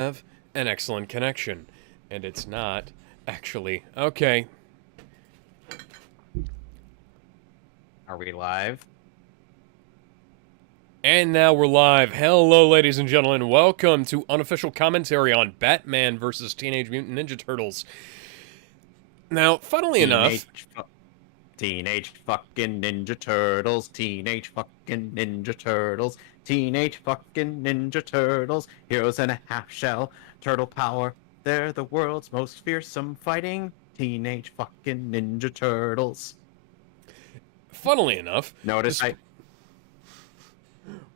have an excellent connection. And it's not, actually. Okay. Are we live? And now we're live. Hello, ladies and gentlemen. Welcome to Unofficial Commentary on Batman vs. Teenage Mutant Ninja Turtles. Now, funnily enough... Teenage fucking Ninja Turtles. Teenage fucking Ninja Turtles. Teenage fucking Ninja Turtles. Heroes in a half shell. Turtle power. They're the world's most fearsome fighting. Teenage fucking Ninja Turtles. Funnily enough... Notice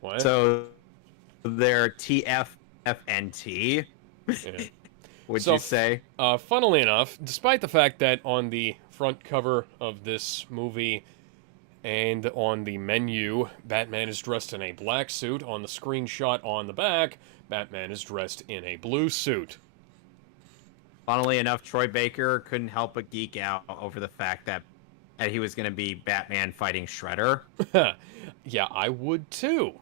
What? So, they're TFFNT. Yeah. Would you say? Funnily enough, despite the fact that on the front cover of this movie and on the menu, Batman is dressed in a black suit, on the screenshot on the back, Batman is dressed in a blue suit. Funnily enough, Troy Baker couldn't help but geek out over the fact that he was going to be Batman fighting Shredder. Yeah, I would too.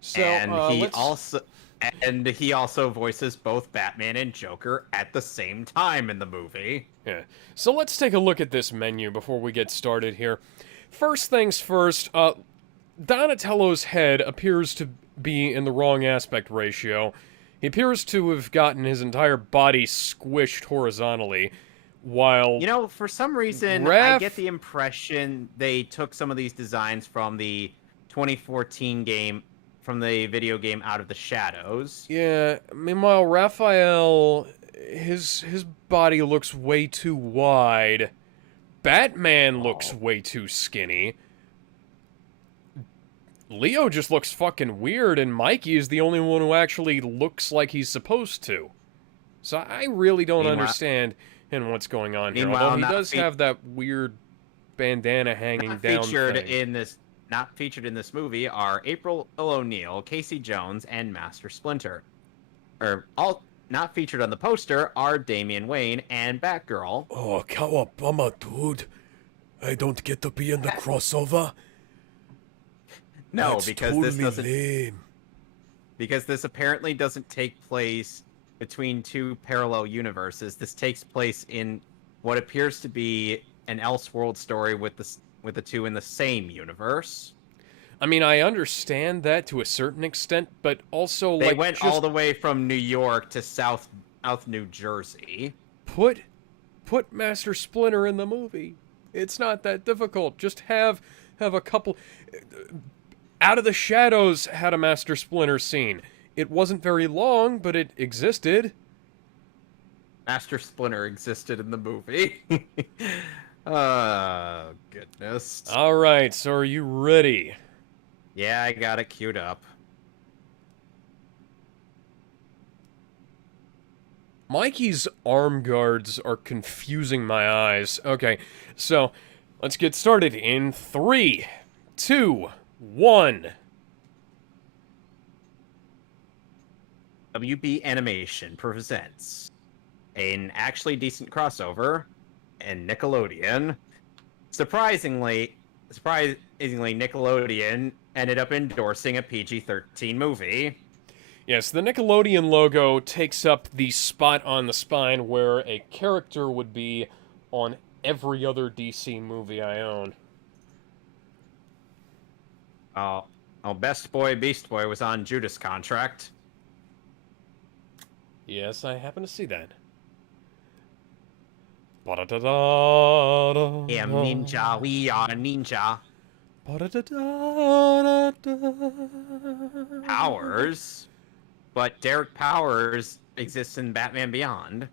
So, and he also voices both Batman and Joker at the same time in the movie. Yeah. So let's take a look at this menu before we get started here. First things first, Donatello's head appears to be in the wrong aspect ratio. He appears to have gotten his entire body squished horizontally, while... You know, for some reason, I get the impression they took some of these designs from the 2014 game, from the video game Out of the Shadows. Yeah, meanwhile, Raphael, his body looks way too wide. Batman looks way too skinny. Leo just looks fucking weird, and Mikey is the only one who actually looks like he's supposed to. So I really don't understand what's going on here. Although he does have that weird bandana hanging down thing. Not featured in this movie are April O'Neil, Casey Jones, and Master Splinter. Not featured on the poster are Damian Wayne and Batgirl. Oh, Kawabama, dude. I don't get to be in the crossover? No, That's because totally this doesn't... lame. Because this apparently doesn't take place between two parallel universes. This takes place in what appears to be an Elseworld story with the two in the same universe. I mean, I understand that to a certain extent, but also they went all the way from New York to South New Jersey. Put Master Splinter in the movie. It's not that difficult. Just have a couple. Out of the Shadows had a Master Splinter scene. It wasn't very long, but it existed. Master Splinter existed in the movie. Oh, goodness. Alright, so are you ready? Yeah, I got it queued up. Mikey's arm guards are confusing my eyes. Okay, so let's get started in 3, 2, 1. WB Animation presents an actually decent crossover, and Nickelodeon. Surprisingly, Nickelodeon ended up endorsing a PG-13 movie. Yes, the Nickelodeon logo takes up the spot on the spine where a character would be on every other DC movie I own. Oh, Best Boy Beast Boy was on Judas Contract. Yes, I happen to see that. I am ninja, we are ninja. Powers, but Derek Powers exists in Batman Beyond.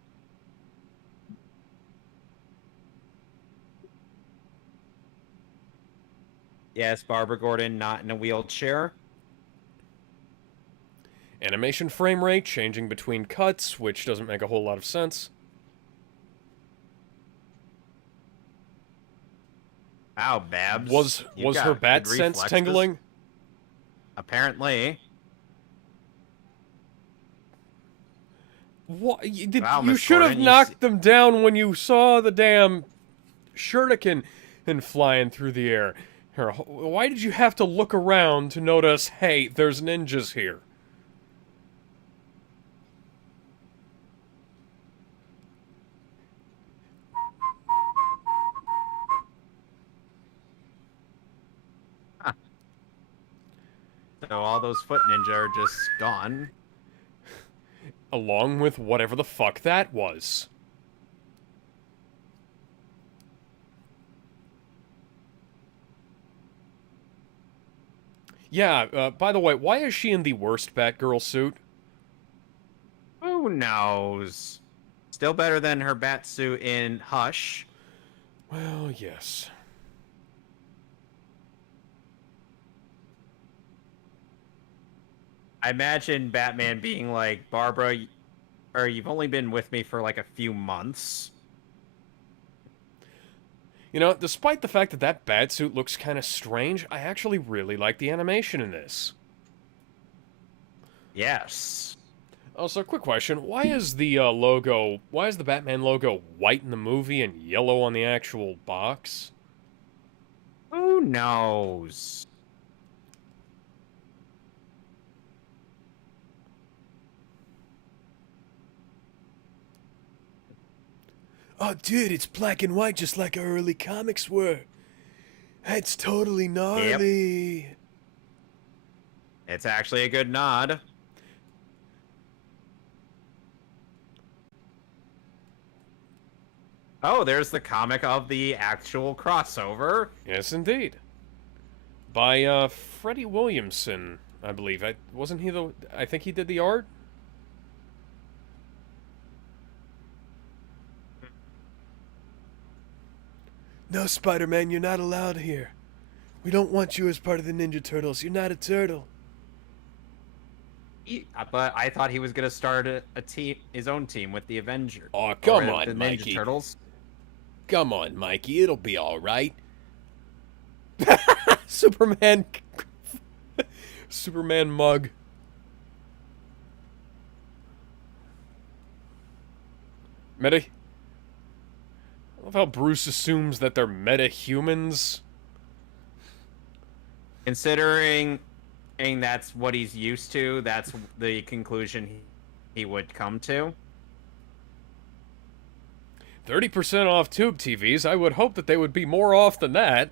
Yes, Barbara Gordon not in a wheelchair. Animation frame rate changing between cuts, which doesn't make a whole lot of sense. Ow, Babs. Was her bat sense tingling? Apparently. What? You should have knocked them down when you saw the damn shuriken flying through the air. Why did you have to look around to notice, hey, there's ninjas here? So all those foot ninja are just gone. Along with whatever the fuck that was. Yeah, by the way, why is she in the worst Batgirl suit? Who knows? Still better than her bat suit in Hush. Well, yes. I imagine Batman being like, Barbara, or you've only been with me for like a few months. You know, despite the fact that that Batsuit looks kind of strange, I actually really like the animation in this. Yes. Also, quick question. Why is the logo... Why is the Batman logo white in the movie and yellow on the actual box? Who knows? Oh, dude, it's black and white just like our early comics were. That's totally gnarly. It's actually a good nod. Oh, there's the comic of the actual crossover. Yes, indeed. By, Freddie Williamson, I believe. Wasn't he the... I think he did the art? No, Spider-Man, you're not allowed here. We don't want you as part of the Ninja Turtles. You're not a turtle. But I thought he was gonna start a team, his own team with the Avengers. Oh, come Or on, the Ninja Mikey. Turtles. Come on, Mikey. It'll be alright. Superman... Superman mug. Meta... I love how Bruce assumes that they're meta-humans. Considering that's what he's used to, that's the conclusion he would come to. 30% off tube TVs. I would hope that they would be more off than that.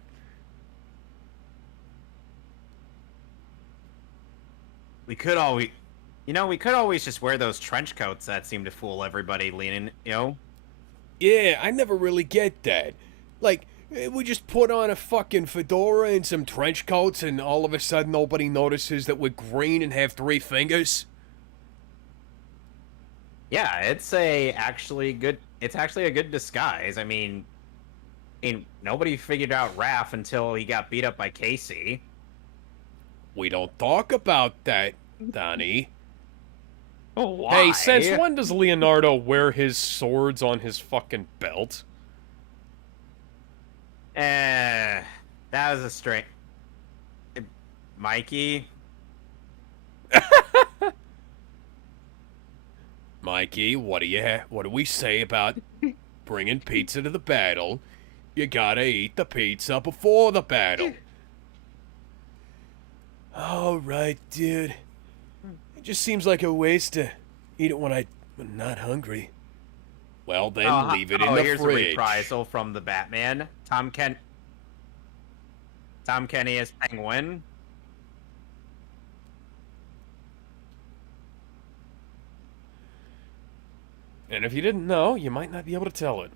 We could always, we could always just wear those trench coats that seem to fool everybody leaning, Yeah, I never really get that. Like, we just put on a fucking fedora and some trench coats and all of a sudden nobody notices that we're green and have 3 fingers. Yeah, it's actually a good disguise. I mean, nobody figured out Raph until he got beat up by Casey. We don't talk about that, Donnie. Oh, why? Hey, since when does Leonardo wear his swords on his fucking belt? That was a strange... Mikey? Mikey, what do we say about bringing pizza to the battle? You gotta eat the pizza before the battle. All right, dude. It just seems like a waste to eat it when I'm not hungry. Well, then leave it in the here's fridge. a reprisal from the Batman. Tom Kenny as Penguin. And if you didn't know, you might not be able to tell it.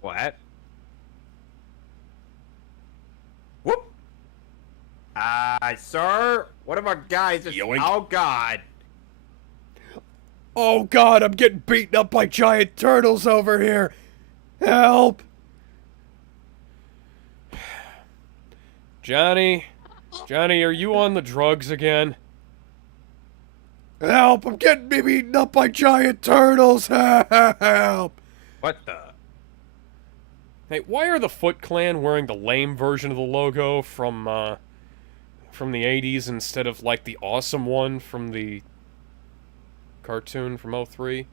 What? Whoop! Sir, one of our guys just... Yoink. Oh, God. Oh god, I'm getting beaten up by giant turtles over here. Help! Johnny, are you on the drugs again? Help! I'm getting beaten up by giant turtles. Help! What the... Hey, why are the Foot Clan wearing the lame version of the logo from the 80s instead of, like, the awesome one from the cartoon from 03?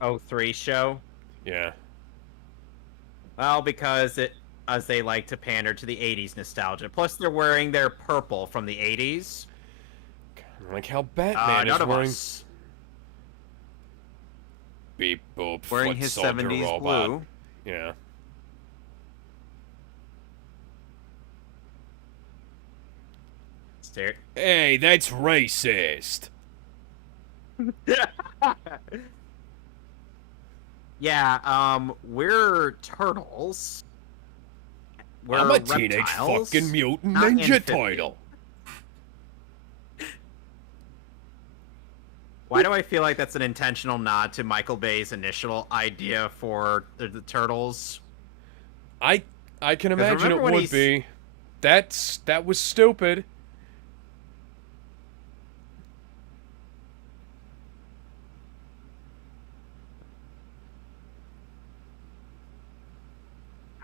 03 show? Yeah. Well, because as they like to pander to the 80s nostalgia. Plus, they're wearing their purple from the 80s. Like how Batman is None of wearing... us. Beep boop. Wearing foot his soldier 70s robot. blue. Yeah. Stare. Hey, that's racist. Yeah, we're turtles. We're I'm a reptiles, teenage fucking mutant not ninja amphibians. turtle. Why do I feel like that's an intentional nod to Michael Bay's initial idea for the turtles? I can imagine remember it when would be. That was stupid.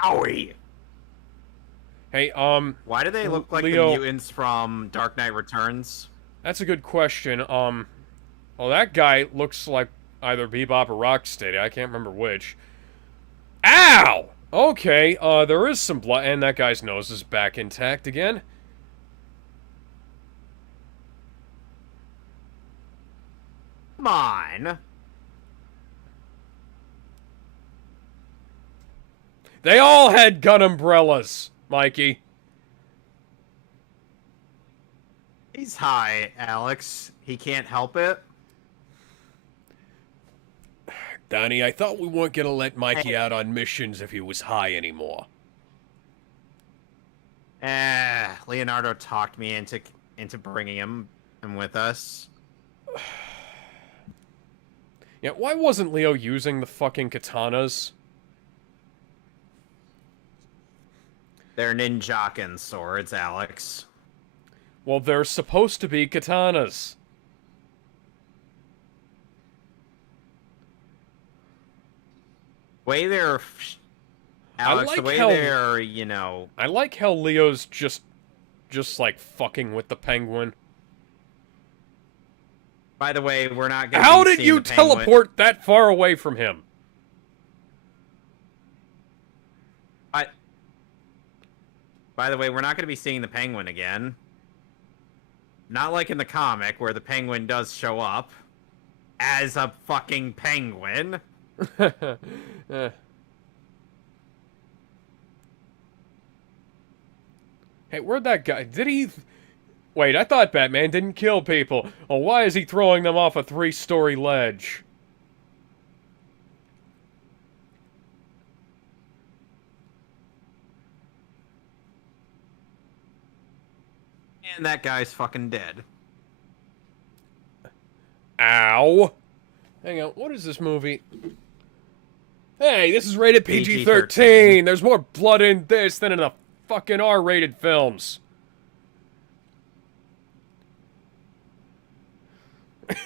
Owie! Hey, Why do they look like Leo- the mutants from Dark Knight Returns? that's a good question. Well, that guy looks like either Bebop or Rocksteady. I can't remember which. Ow! Okay, there is some blood, and that guy's nose is back intact again. Come on! They all had gun umbrellas, Mikey. He's high, Alex. He can't help it. Donnie, I thought we weren't gonna let Mikey out on missions if he was high anymore. Leonardo talked me into bringing him with us. Yeah, why wasn't Leo using the fucking katanas? They're ninjakin swords, Alex. Well, they're supposed to be katanas. Way they're, Alex, like the way how- they're, you know. I like how Leo's just like fucking with the penguin. By the way, we're not gonna. How be did seeing you the penguin. teleport that far away from him? By the way, we're not going to be seeing the penguin again. Not like in the comic where the penguin does show up as a fucking penguin. Eh. Hey, where'd that guy... Did he... Wait, I thought Batman didn't kill people. Well, why is he throwing them off a 3-story ledge? And that guy's fucking dead. Ow! Hang on, what is this movie? Hey, this is rated PG-13. PG-13. There's more blood in this than in the fucking R-rated films.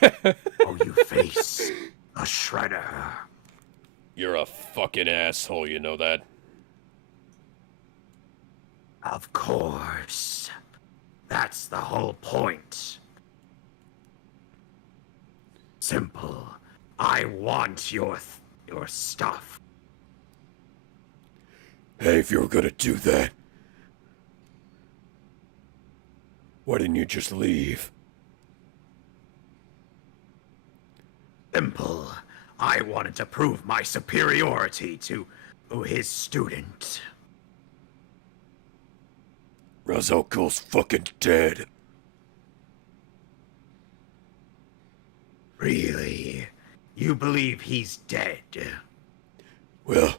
Oh, you face a shredder. You're a fucking asshole, you know that? Of course. That's the whole point. Simple. I want your stuff. Hey, if you're gonna do that, why didn't you just leave? Simple. I wanted to prove my superiority to his student. Ra's al Ghul's fucking dead. Really? You believe he's dead? Well,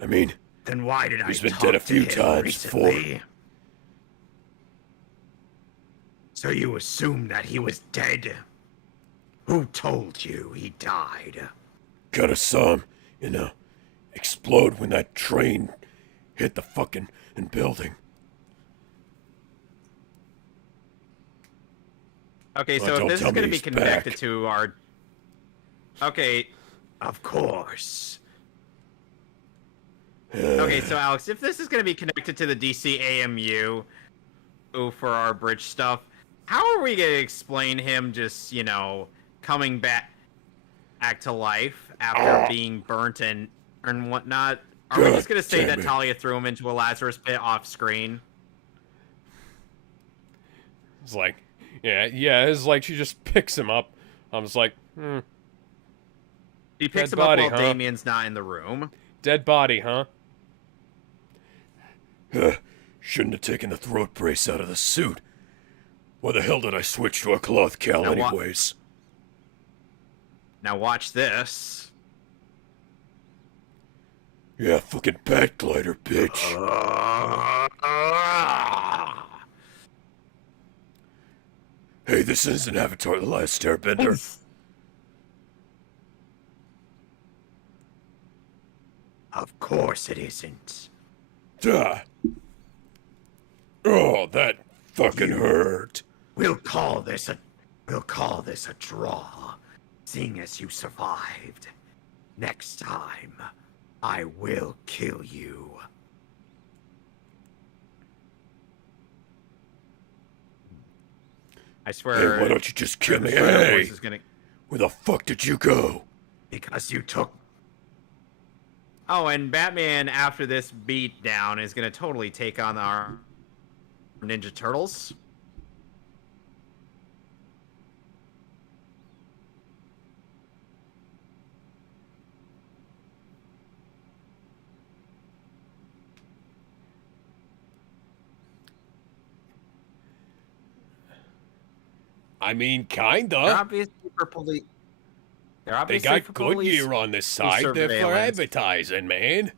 I mean, Then why did He's I been talk dead a to few him times recently? So you assume that he was dead? Who told you he died? kinda saw him, explode when that train hit the fucking building. Okay, Well, so if don't this is tell me going to be he's connected back. to our... Okay, of course. Okay, so Alex, if this is going to be connected to the DC AMU for our bridge stuff, how are we going to explain him just, coming back to life after being burnt and whatnot? Are we God just going to say damn that it. Talia threw him into a Lazarus pit off screen? It's like, yeah, it's like she just picks him up. I was like, He picks Dead him body, up while huh? Damien's not in the room. Dead body, huh? Shouldn't have taken the throat brace out of the suit. Why the hell did I switch to a cloth cowl Now wa- anyways? Now watch this. Yeah, fucking bat glider, bitch. Hey, this isn't Avatar: The Last Airbender. Of course it isn't. Duh. Oh, that fucking hurt. We'll call this a draw, seeing as you survived. Next time, I will kill you. I swear. Hey, why don't you just kill me? the Spider Hey, Force is gonna... where the fuck did you go? Because you took. Oh, and Batman, after this beat down, is gonna totally take on our Ninja Turtles. I mean, They're kinda. obviously for police. They're They obviously got for police. Goodyear on this side. They're for surveillance. advertising, man.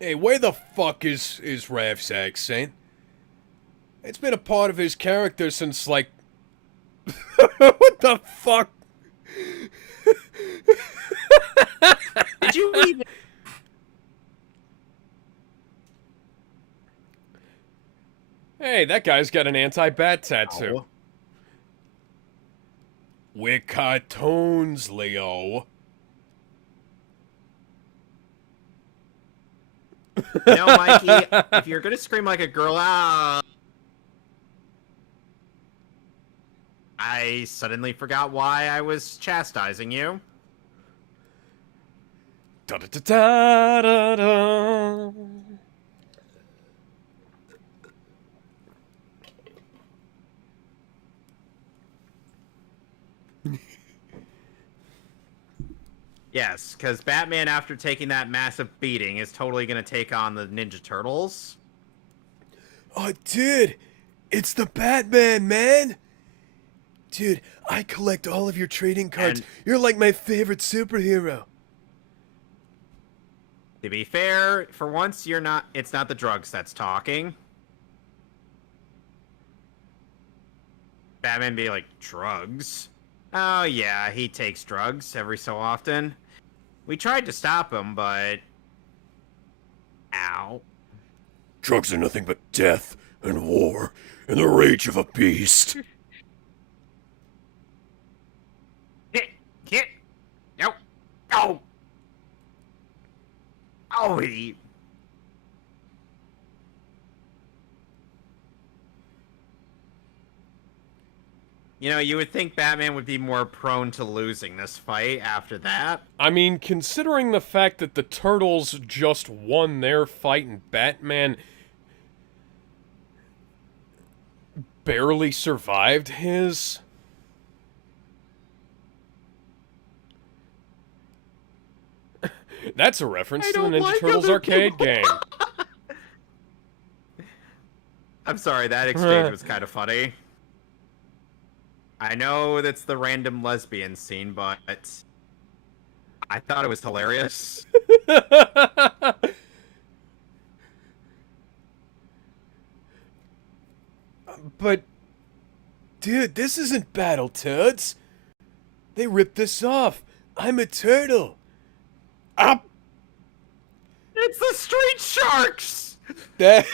Hey, where the fuck is Raph's accent? It's been a part of his character since, like... what the fuck? Did you even? Hey, that guy's got an anti-bat tattoo. Oh. We're cartoons, Leo. You know, Mikey, if you're gonna scream like a girl, I suddenly forgot why I was chastising you. Da da da da da da. Yes, because Batman, after taking that massive beating, is totally gonna take on the Ninja Turtles. Oh, dude, it's the Batman, man. Dude, I collect all of your trading cards. And- You're like my favorite superhero. To be fair, for once, you're not. It's not the drugs that's talking. Batman be like, drugs? Oh yeah, he takes drugs every so often. We tried to stop him, but... Ow. Drugs are nothing but death and war and the rage of a beast. Hit! Nope! Oh! Oh, he... You know, you would think Batman would be more prone to losing this fight after that. I mean, considering the fact that the Turtles just won their fight and Batman barely survived his... That's a reference I to the don't Ninja like Turtles other arcade people. game. I'm sorry, that exchange was kind of funny. I know that's the random lesbian scene, but I thought it was hilarious. But, dude, this isn't Battletoads. They ripped this off. I'm a turtle. Up. It's the Street Sharks! That.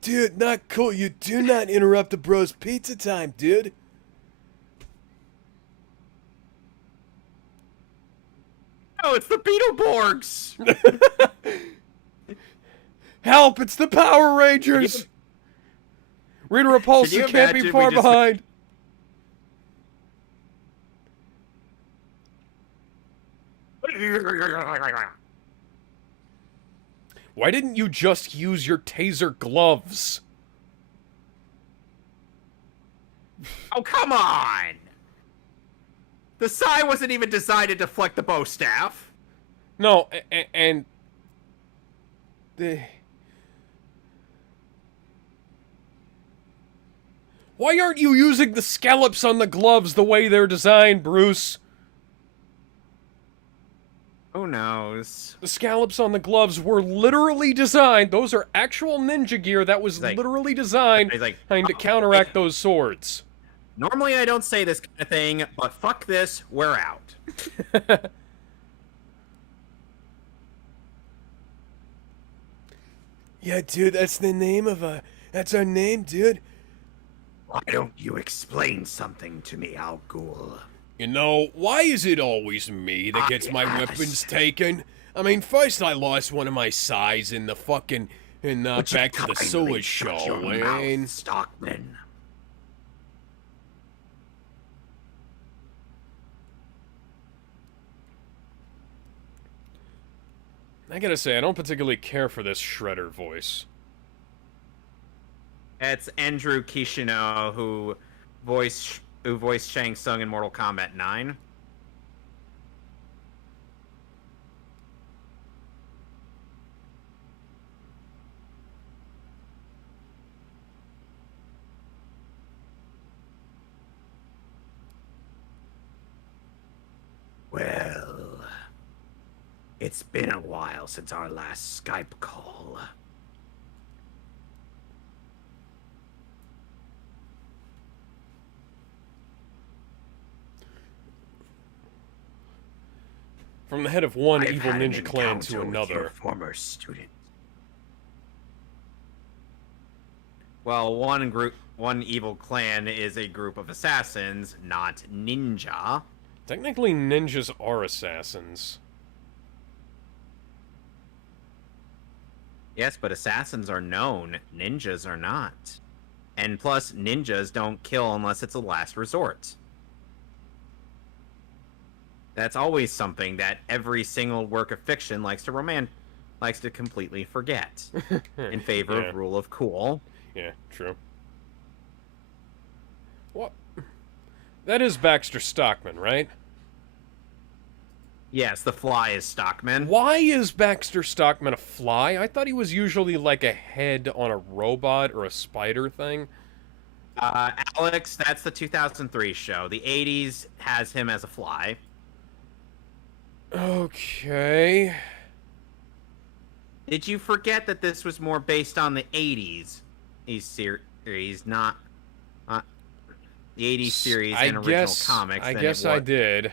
Dude, not cool. You do not interrupt the bros pizza time, dude. Oh, it's the Beetleborgs! Help! It's the Power Rangers. Rita Can Repulsa you can't be imagine far we just- behind. Why didn't you just use your taser gloves? Oh, come on! The sai wasn't even designed to deflect the bow staff. No, and... Why aren't you using the scallops on the gloves the way they're designed, Bruce? Who knows? The scallops on the gloves were literally designed. Those are actual ninja gear that was Like- literally designed He's like, trying to "Oh, counteract those swords. Normally I don't say this kind of thing, but fuck this, we're out. Yeah, dude, that's the name of a... That's our name, dude. Why don't you explain something to me, Al Ghul? You know, why is it always me that gets my weapons taken? I mean, first I lost one of my sais in the fucking... back to the sewage show, and... Stockman. I gotta say, I don't particularly care for this Shredder voice. It's Andrew Kishino who voiced Shang Tsung in Mortal Kombat 9. Well, it's been a while since our last Skype call. From the head of one I've evil had an ninja clan encounter to with another. your former student. Well, one evil clan is a group of assassins, not ninja. Technically, ninjas are assassins. Yes, but assassins are known. Ninjas are not. And plus, ninjas don't kill unless it's a last resort. That's always something that every single work of fiction likes to completely forget in favor Yeah. of rule of cool. Yeah, true. What? That is Baxter Stockman, right? Yes, the fly is Stockman. Why is Baxter Stockman a fly? I thought he was usually like a head on a robot or a spider thing. Alex, that's the 2003 show. The 80s has him as a fly. Okay. Did you forget that this was more based on the 80s? Series, not the 80s series and original comics. I than guess it I was. did.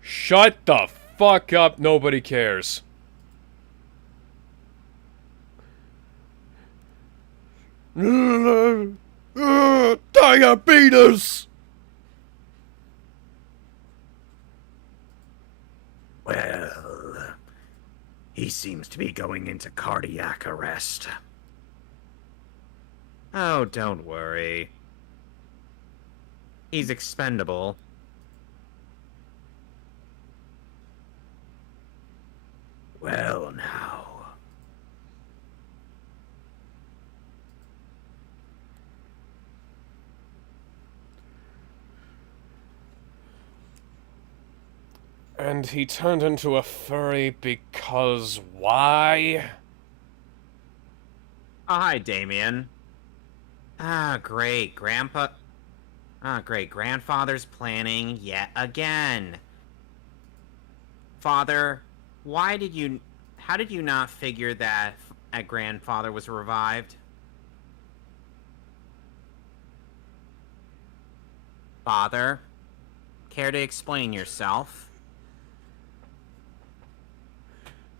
Shut the fuck up, nobody cares. Diabetes! Well, he seems to be going into cardiac arrest. Oh, don't worry. He's expendable. Well, now. And he turned into a furry because why? Oh, hi, Damien. Ah, great. Great. Grandfather's planning yet again. Father, how did you not figure that a grandfather was revived? Father, care to explain yourself?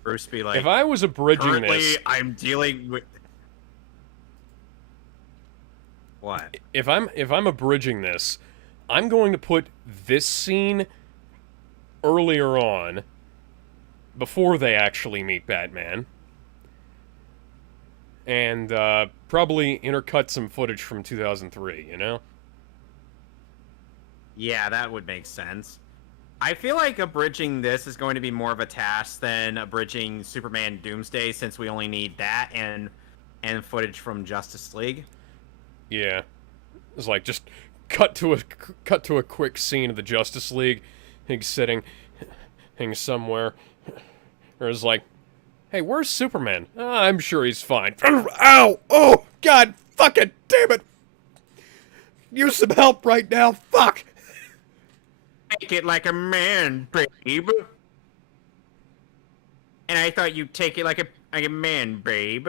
Bruce be like, If I was abridging currently this, I'm dealing with... What? if I'm abridging this, I'm going to put this scene earlier on, before they actually meet Batman. and probably intercut some footage from 2003, you know? Yeah, that would make sense. I feel like abridging this is going to be more of a task than abridging Superman Doomsday, since we only need that and footage from Justice League. Yeah. It's like, just cut to a quick scene of the Justice League, he's sitting somewhere, or is like, hey, where's Superman? I'm sure he's fine. Ow! Oh, God! Fucking damn it! Use some help right now! Fuck! Take it like a man, babe. And I thought you'd take it like a man, babe.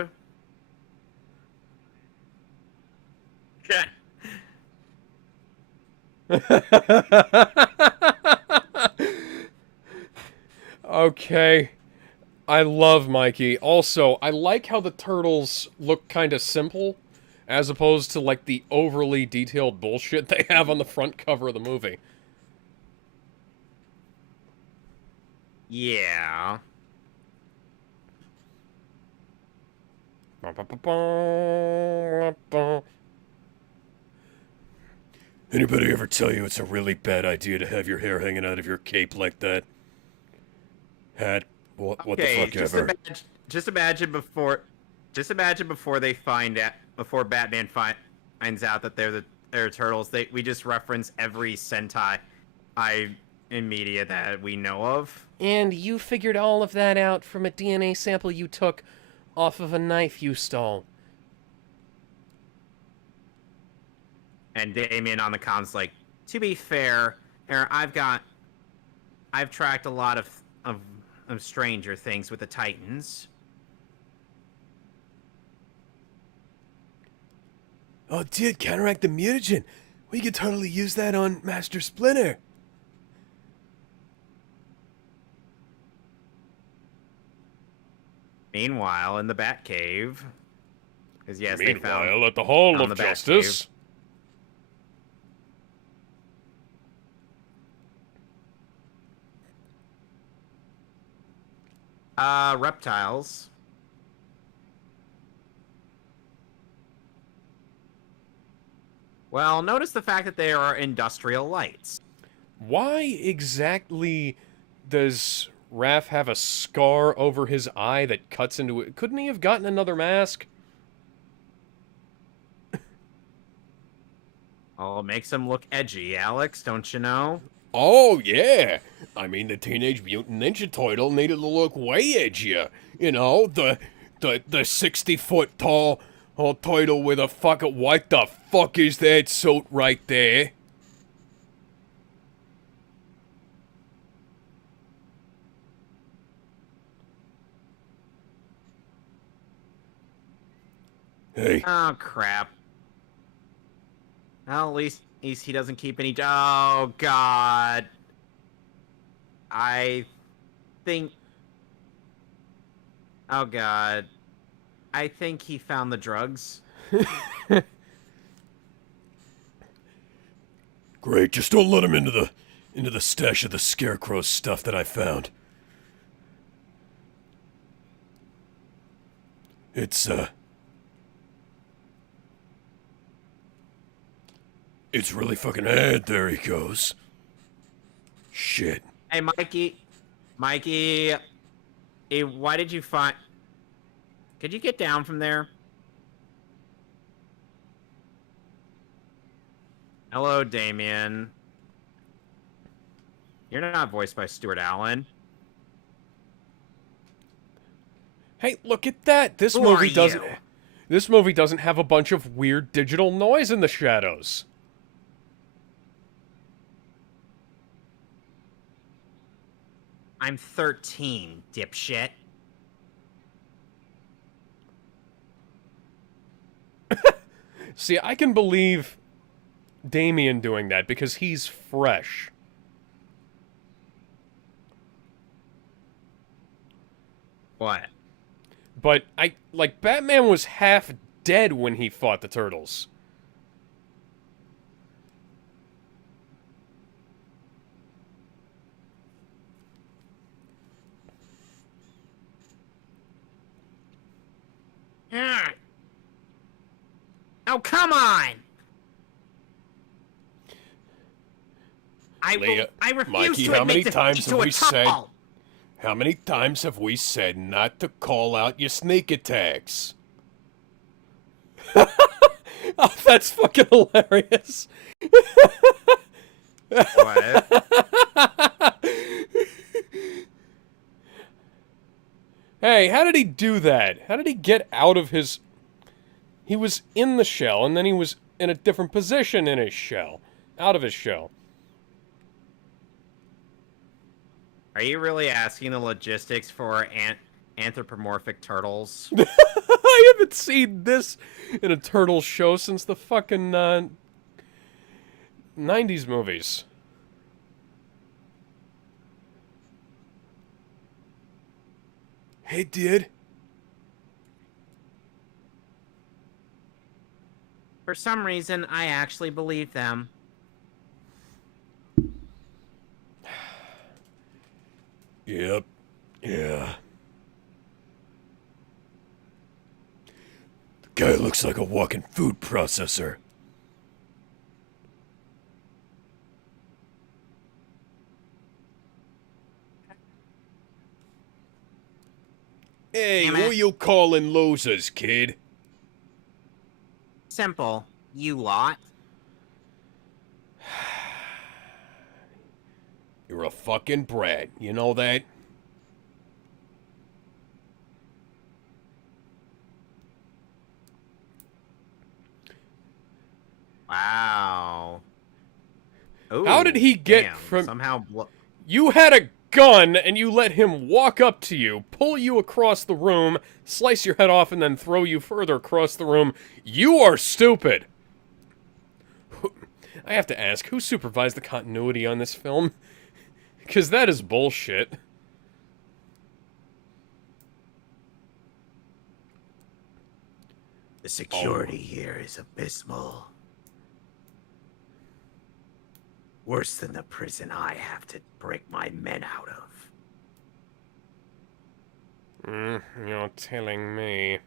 Okay. I love Mikey. Also, I like how the turtles look kind of simple, as opposed to, like, the overly detailed bullshit they have on the front cover of the movie. Yeah. Anybody ever tell you it's a really bad idea to have your hair hanging out of your cape like that? Hat? What the fuck ever? Just imagine before they find out, before Batman finds out that they're turtles. We just reference every Sentai in media that we know of. And you figured all of that out from a DNA sample you took off of a knife you stole. And Damien on the comms like, to be fair, Aaron, I've tracked a lot of Stranger Things with the Titans. Oh, dude, counteract the mutagen. We could totally use that on Master Splinter. Meanwhile, in the Batcave, because yes, they found Meanwhile, at the Hall found of the Justice. reptiles. Well, notice the fact that they are industrial lights. Why exactly does Raph have a scar over his eye that cuts into it? Couldn't he have gotten another mask? Oh, it makes them look edgy, Alex, don't you know? Oh, yeah. I mean, the Teenage Mutant Ninja Turtle needed to look way edgier. You know, the 60-foot tall turtle with a fucking... What the fuck is that suit right there? Hey. Oh, crap. Well, at least he doesn't keep any... Oh, God. I think... Oh, God. I think he found the drugs. Great, just don't let him into the stash of the Scarecrow stuff that I found. It's really fucking... there he goes. Shit. Hey, Mikey, why did you find... Could you get down from there? Hello, Damien. You're not voiced by Stuart Allen. Hey, look at that! This Who movie are doesn't... you? This movie doesn't have a bunch of weird digital noise in the shadows. I'm 13, dipshit. See, I can believe Damien doing that because he's fresh. What? But Batman was half dead when he fought the Turtles. Oh, come on! Leah, I refuse Mikey, to how admit many defeat times to have a we said? tunnel. How many times have we said not to call out your sneak attacks? Oh, that's fucking hilarious. What? Hey, how did he do that? How did he get out of his... He was in the shell, and then he was in a different position in his shell. Out of his shell. Are you really asking the logistics for anthropomorphic turtles? I haven't seen this in a turtle show since the fucking 90s movies. Hey, dude. For some reason, I actually believe them. Yep. Yeah. The guy looks like a walking food processor. Hey, Damn who it. you calling losers, kid? Simple. You lot. You're a fucking brat. You know that? Wow. Ooh, How did he get damn, from... somehow You had a gun, and you let him walk up to you, pull you across the room, slice your head off, and then throw you further across the room. You are stupid! I have to ask, who supervised the continuity on this film? Because that is bullshit. The security here is abysmal. Worse than the prison I have to break my men out of. You're telling me.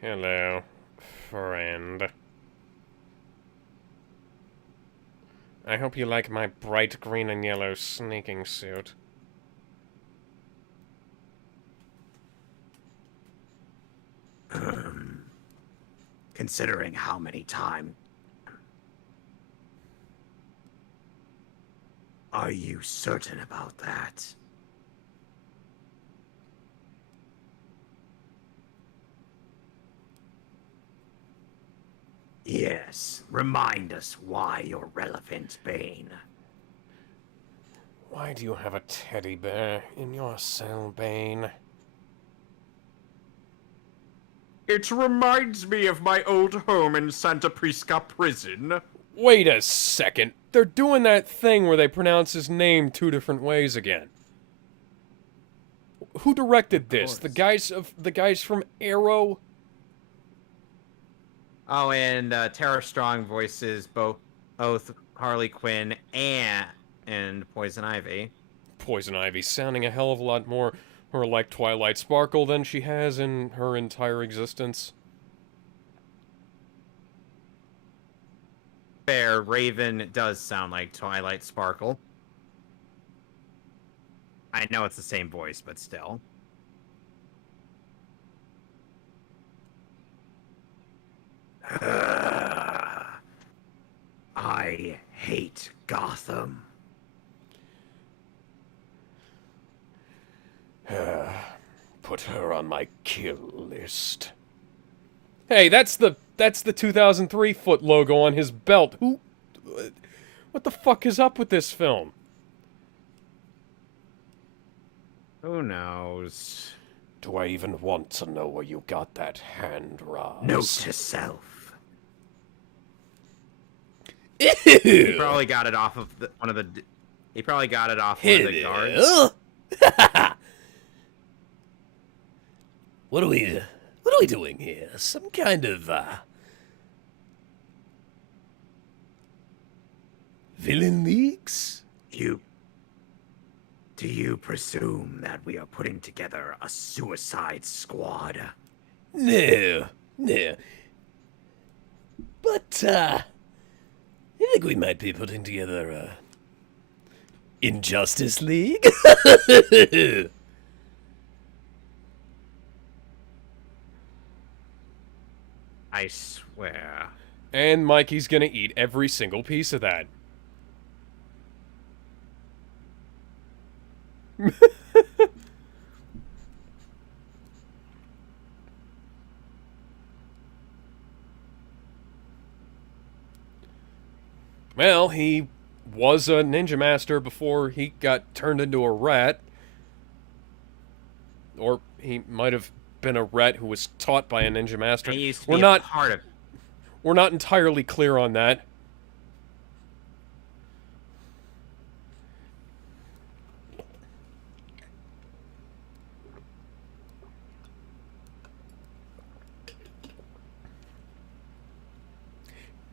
Hello, friend. I hope you like my bright green and yellow sneaking suit. Considering how many times. Are you certain about that? Yes, remind us why you're relevant, Bane. Why do you have a teddy bear in your cell, Bane? It reminds me of my old home in Santa Prisca prison. Wait a second. They're doing that thing where they pronounce his name two different ways again. Who directed this? The guys from Arrow? Oh, and Tara Strong voices both Harley Quinn and Poison Ivy. Poison Ivy sounding a hell of a lot more like Twilight Sparkle than she has in her entire existence. Fair, Raven does sound like Twilight Sparkle. I know it's the same voice, but still. I hate Gotham. Put her on my kill list. Hey, that's the 2003 foot logo on his belt. What the fuck is up with this film? Who knows? Do I even want to know where you got that hand, Roz? Note to self. He probably got it off of one of the guards. What are we doing here? Some kind of Villain leagues? Do you presume that we are putting together a suicide squad? No, no. But, I think we might be putting together a Injustice League? I swear. And Mikey's gonna eat every single piece of that. Well, he was a ninja master before he got turned into a rat. Or he might have been a rat who was taught by a ninja master. I used to We're be not a part of. we're not entirely clear on that.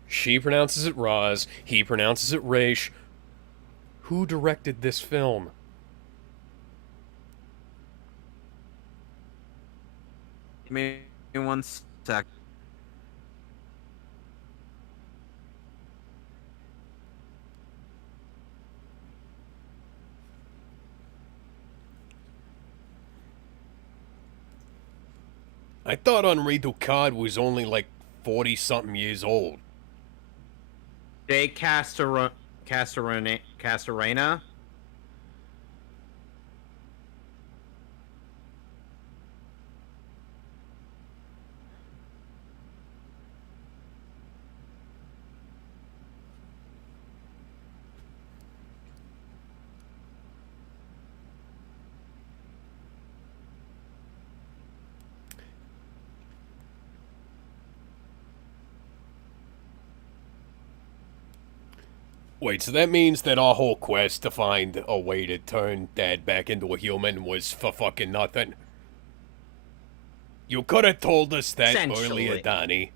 She pronounces it Roz, he pronounces it Raish. Who directed this film? Give me 1 sec. I thought Henri Ducard was only like 40-something years old. Jay Castorena. Wait, so that means that our whole quest to find a way to turn Dad back into a human was for fucking nothing? You could have told us that Essentially. earlier, Donnie.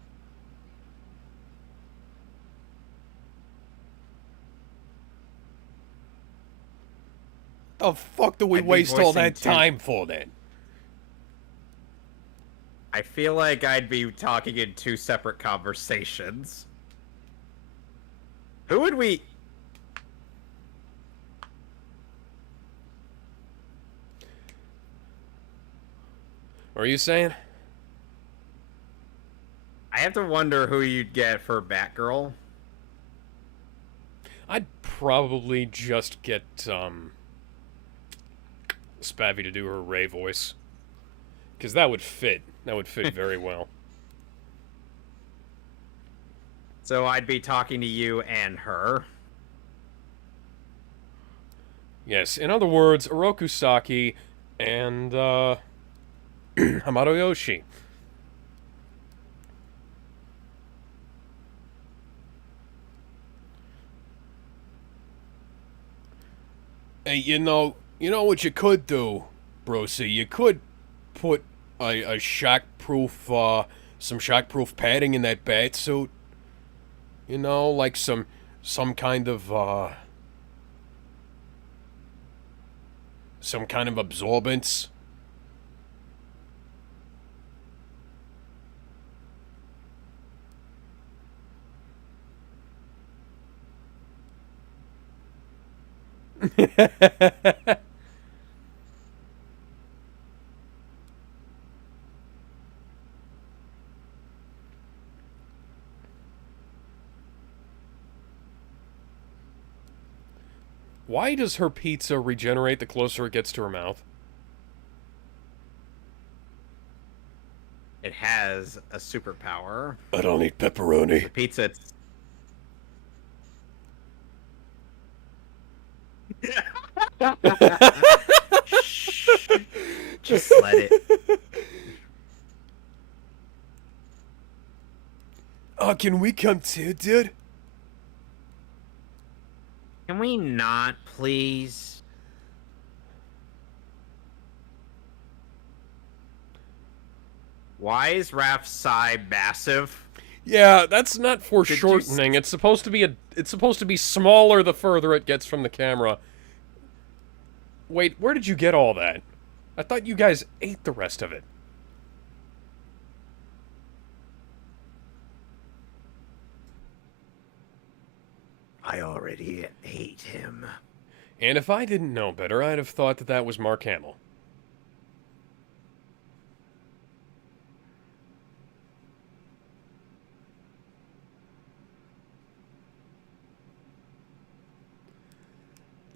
The fuck do we I'd be waste all voicing that two- time for then? I feel like I'd be talking in 2 separate conversations. Who would we? What are you saying? I have to wonder who you'd get for Batgirl. I'd probably just get Spavvy to do her Ray voice. Because that would fit. That would fit very well. So I'd be talking to you and her. Yes, in other words, Oroku Saki and Hamato Yoshi. Hey, you know what you could do, Brosi? You could put a shock-proof, some shock-proof padding in that bat suit. You know, like some kind of absorbance. Why does her pizza regenerate the closer it gets to her mouth? It has a superpower. I don't eat pepperoni. The pizza. Shh. Just let it. Can we come too, dude? Can we not, please? Why is Raph Sai massive? Yeah, that's not foreshortening. It's supposed to be smaller the further it gets from the camera. Wait, where did you get all that? I thought you guys ate the rest of it. I already ate him. And if I didn't know better, I'd have thought that that was Mark Hamill.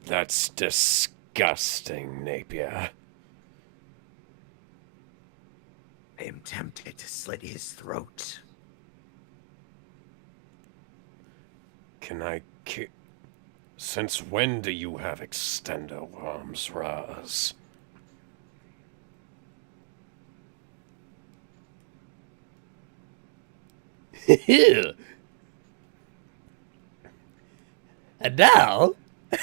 That's disgusting, Napier. I am tempted to slit his throat. Can I Since when do you have extendo arms, Raz? And now,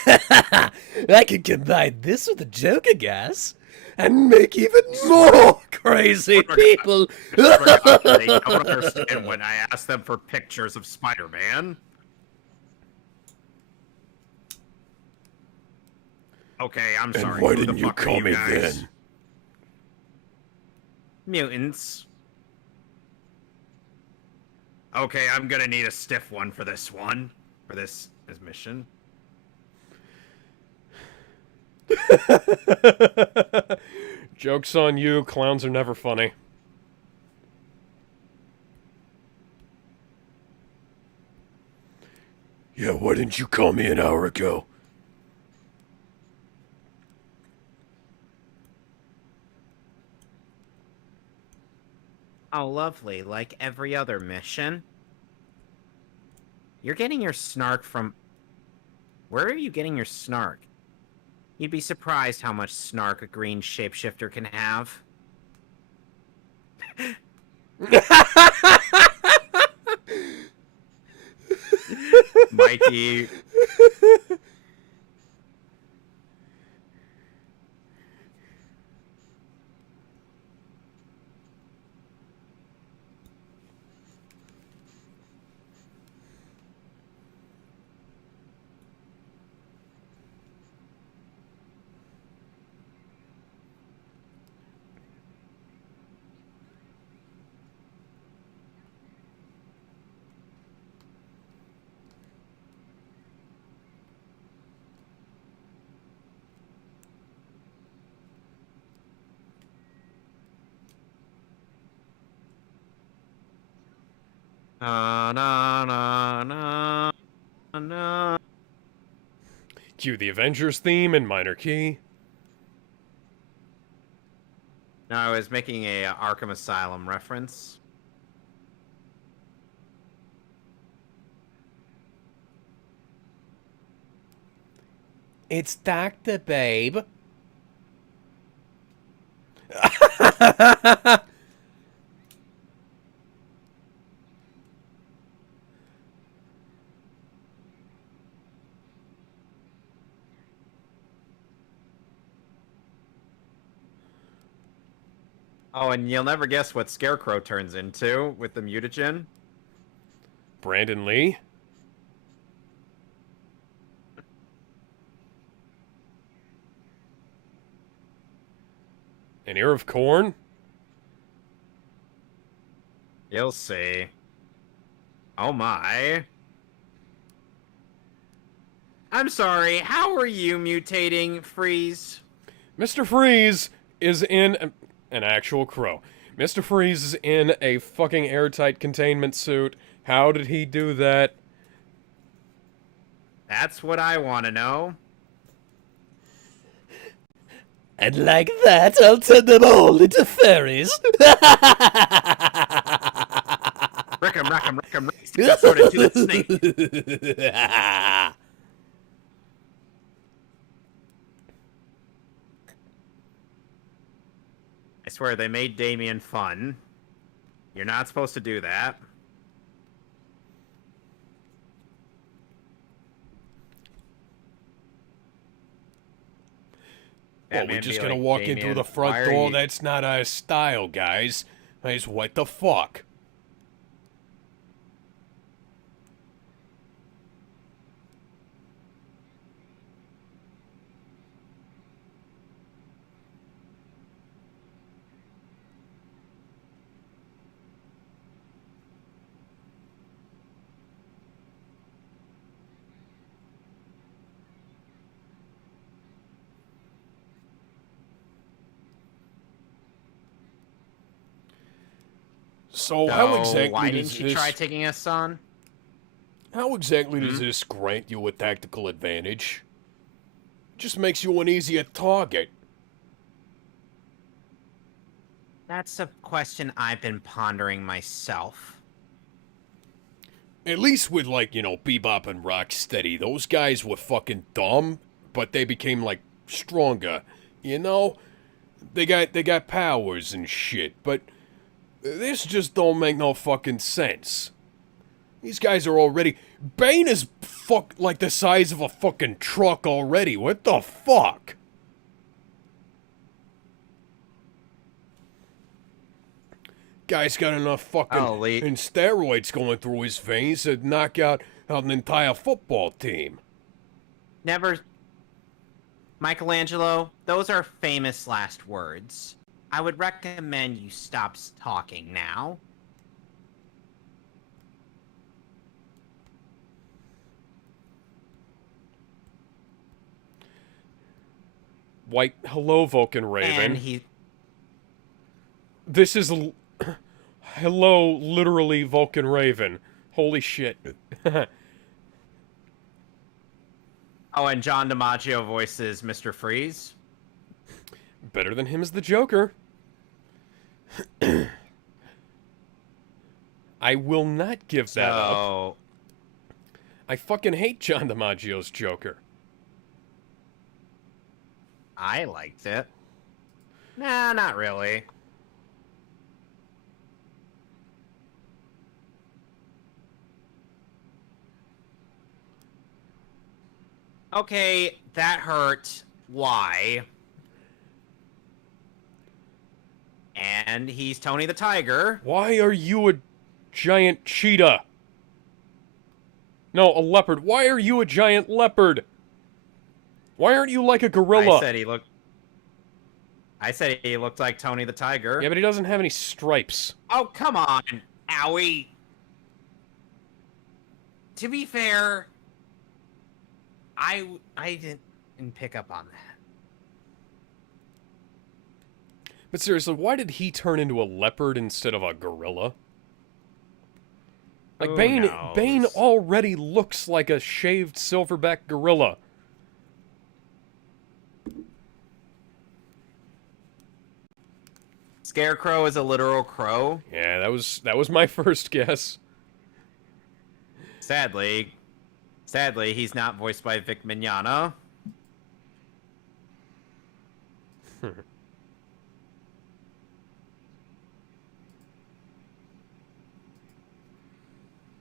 I can combine this with a Joker gas and make even more crazy people. They don't understand when I ask them for pictures of Spider-Man. Okay, I'm sorry. And why Who the didn't you fuck are call me guys? then? Mutants. Okay, I'm gonna need a stiff one for this one. For this mission. Joke's on you, clowns are never funny. Yeah, why didn't you call me an hour ago? Oh, lovely. Like every other mission. You're getting your snark from... Where are you getting your snark? You'd be surprised how much snark a green shapeshifter can have. Mikey... Na na na na na. Cue the Avengers theme in minor key. No, I was making a Arkham Asylum reference. It's Dr. Babe. Oh, and you'll never guess what Scarecrow turns into with the mutagen. Brandon Lee. An ear of corn? You'll see. Oh my. I'm sorry, how are you mutating, Freeze? Mr. Freeze is in an actual crow. Mr. Freeze is in a fucking airtight containment suit. How did he do that? That's what I want to know. And like that, I'll turn them all into fairies. Rick 'em, rack 'em, rick 'em, rack 'em, sort into the snake. I swear, they made Damien fun. You're not supposed to do that. Well, we're Batman just be gonna like, walk in "Damien, through the why front are door? you-" That's not our style, guys. Guys, what the fuck? So So why didn't you try taking us on? how exactly does this grant you a tactical advantage? Just makes you an easier target. That's a question I've been pondering myself. At least with, like, you know, Bebop and Rocksteady, those guys were fucking dumb, but they became, like, stronger. You know? They got powers and shit, but this just don't make no fucking sense. These guys are already... Bane is like the size of a fucking truck already. What the fuck? Guy's got enough fucking Holy. and steroids going through his veins to knock out an entire football team. Never. Michelangelo, those are famous last words. I would recommend you stop talking now. White, hello, Vulcan Raven. And he. This is... hello, literally, Vulcan Raven. Holy shit. Oh, and John DiMaggio voices Mr. Freeze. Better than him as the Joker. I will not give that up. I fucking hate John DiMaggio's Joker. I liked it. Nah, not really. Okay, that hurt. Why? And he's Tony the Tiger. Why are you a giant cheetah? No, a leopard. Why are you a giant leopard? Why aren't you like a gorilla? I said he looked like Tony the Tiger. Yeah, but he doesn't have any stripes. Oh, come on, owie. To be fair, I didn't pick up on that. But seriously, why did he turn into a leopard instead of a gorilla? Like, Who Bane knows? already looks like a shaved silverback gorilla. Scarecrow is a literal crow. Yeah, that was my first guess. Sadly, he's not voiced by Vic Mignogna.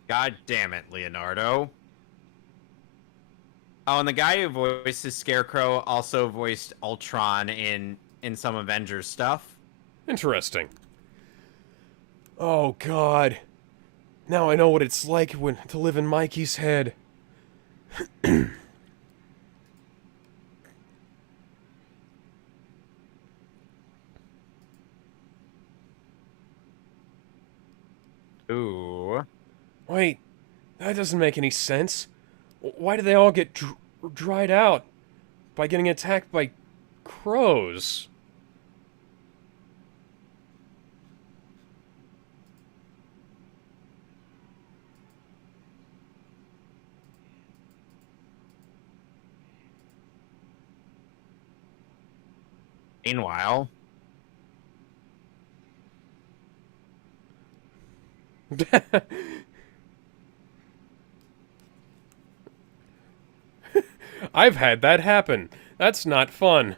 God damn it, Leonardo. Oh, and the guy who voices Scarecrow also voiced Ultron in some Avengers stuff. Interesting. Oh, God. Now I know what it's like to live in Mikey's head. Ooh. Wait, that doesn't make any sense. Why do they all get dried out? By getting attacked by crows. Meanwhile, I've had that happen. That's not fun.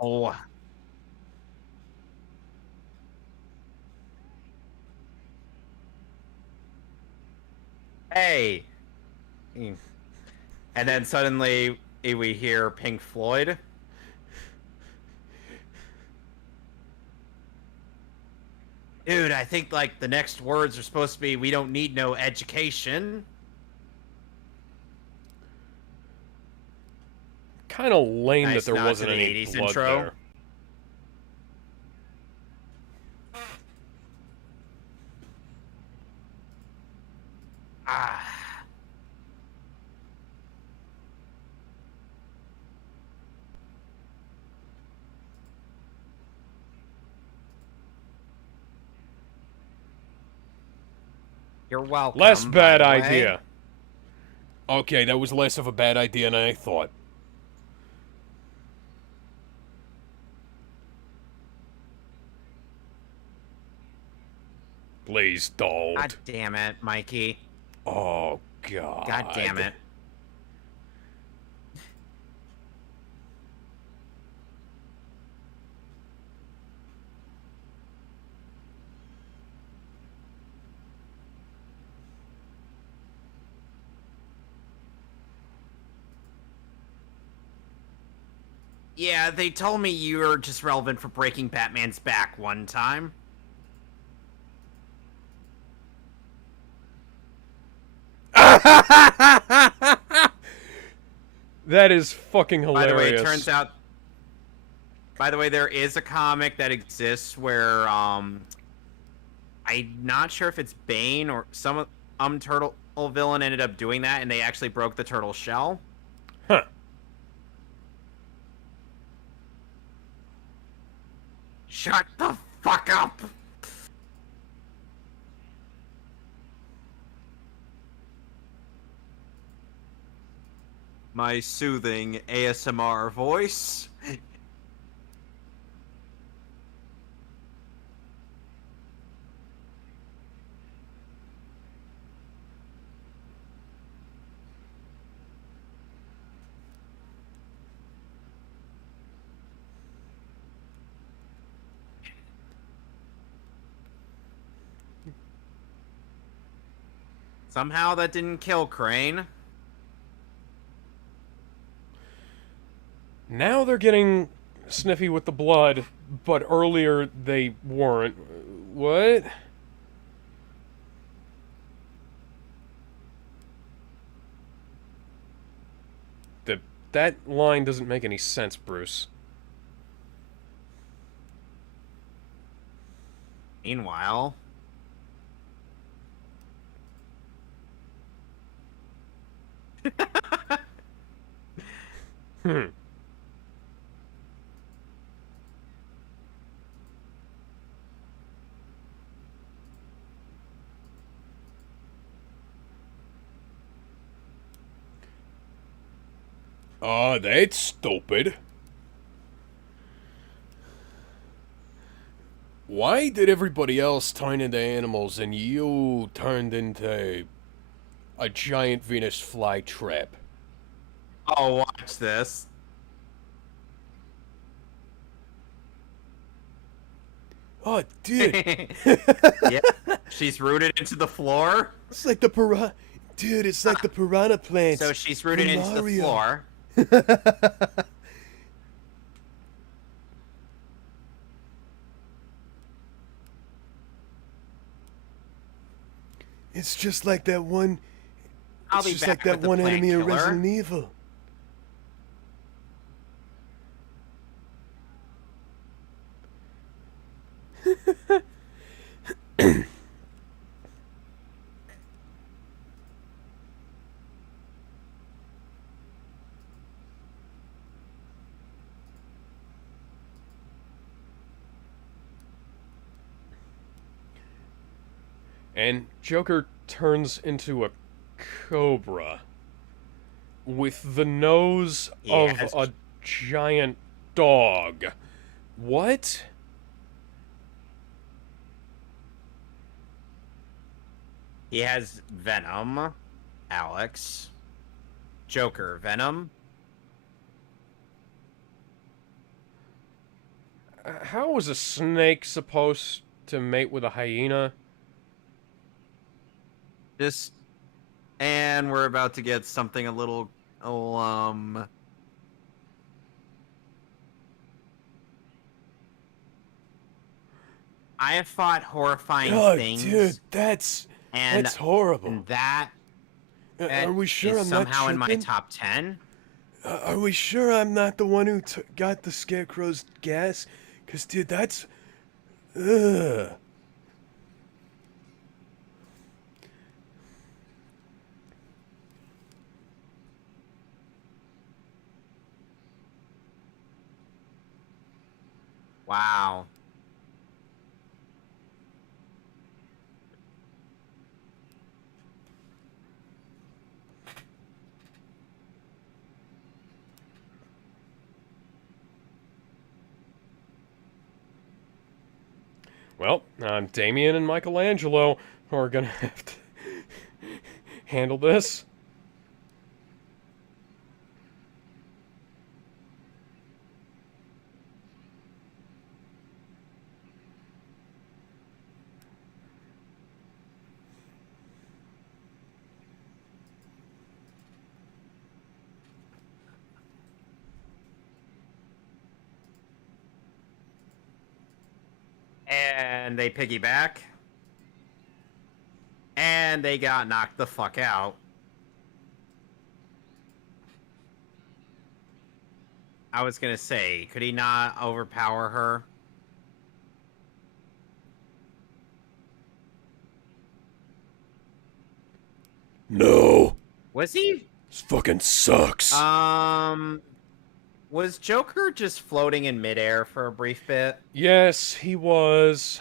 oh. Hey. And then suddenly we hear Pink Floyd. Dude, I think like the next words are supposed to be, "We don't need no education." Kind of lame Nice that there nod wasn't to the any 80s blood intro. there. Ah. You're welcome. Less by bad the way. idea. Okay, that was less of a bad idea than I thought. Please don't. God damn it, Mikey. Oh, God. God damn it. Yeah, they told me you were just relevant for breaking Batman's back one time. That is fucking hilarious. By the way, it turns out. By the way, there is a comic that exists where I'm not sure if it's Bane or some turtle villain ended up doing that, and they actually broke the turtle shell. Huh. Shut the fuck up! My soothing ASMR voice. Somehow that didn't kill Crane. Now they're getting sniffy with the blood, but earlier they weren't. What? That line doesn't make any sense, Bruce. Meanwhile... Hmm. Oh, that's stupid. Why did everybody else turn into animals and you turned into a giant Venus flytrap? Oh, watch this. Oh, dude. Yeah, she's rooted into the floor. It's like the piranha. Dude, it's like the piranha plants. So she's rooted from into the Mario. floor. It's just like that one. I'll It's be just back like that with the one plant enemy of killer. Resident Evil. And Joker turns into a cobra with the nose Yes. of a giant dog. What? He has Venom, Alex, Joker Venom. How is a snake supposed to mate with a hyena? And we're about to get something a little, I have fought horrifying Oh, things. dude, that's horrible. And that Are we sure is I'm not somehow in my tripping? top 10. Are we sure I'm not the one who got the Scarecrow's gas? Cause, dude, that's... Ugh. Well, Damien and Michelangelo are gonna have to handle this. And they piggyback. And they got knocked the fuck out. I was gonna say, could he not overpower her? No. Was he? This fucking sucks. Was Joker just floating in midair for a brief bit? Yes, he was.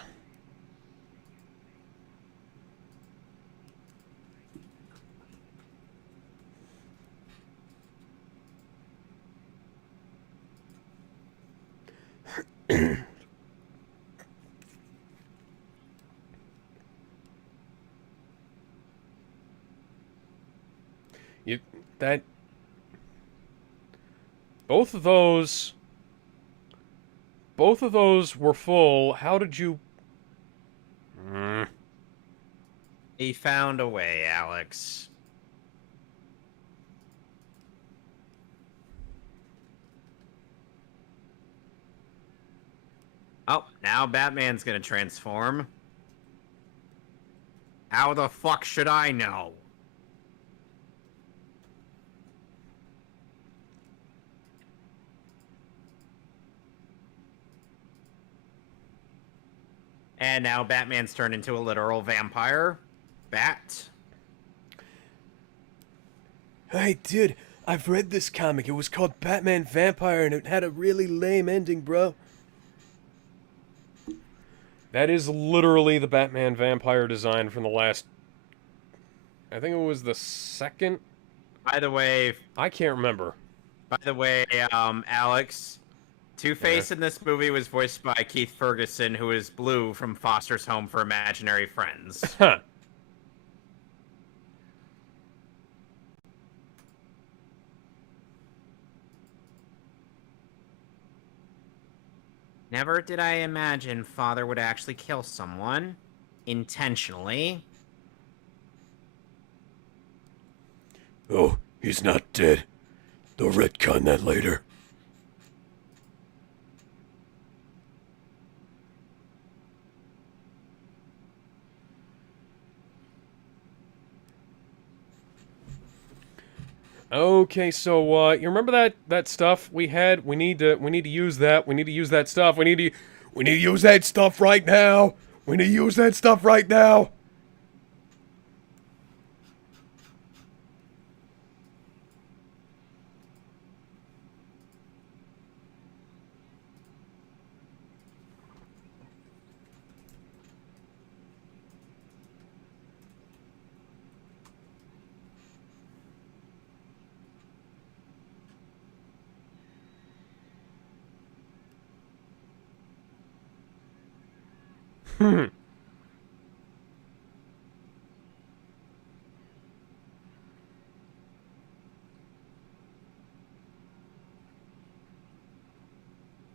You that both of those were full. How did you He found a way, Alex. Oh, now Batman's gonna transform. How the fuck should I know? And now Batman's turned into a literal vampire. Bat. Hey, dude, I've read this comic. It was called Batman Vampire, and it had a really lame ending, bro. That is literally the Batman vampire design from the last... I think it was the second... By the way, I can't remember. Alex, Two-Face in this movie was voiced by Keith Ferguson, who is Blue from Foster's Home for Imaginary Friends. Huh. Never did I imagine Father would actually kill someone intentionally. Oh, he's not dead. They'll retcon that later. Okay, so you remember that stuff we had? We need to use that. We need to use that stuff. We need to use that stuff right now. We need to use that stuff right now.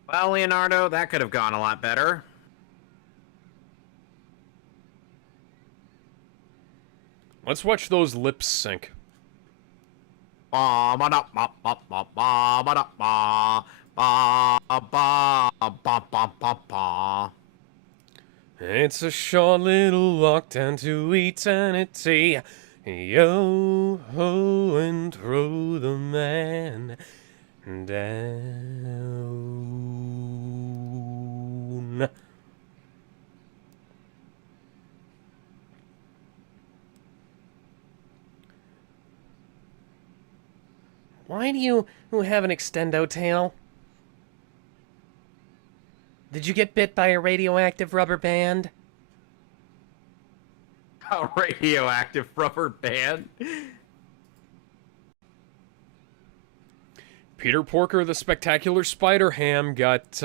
Well, Leonardo, that could have gone a lot better. Let's watch those lips sync. It's a short little walk down to eternity. Yo ho and throw the man down. Why do you have an extendo tail? Did you get bit by a radioactive rubber band? A radioactive rubber band? Peter Porker, the Spectacular Spider Ham, got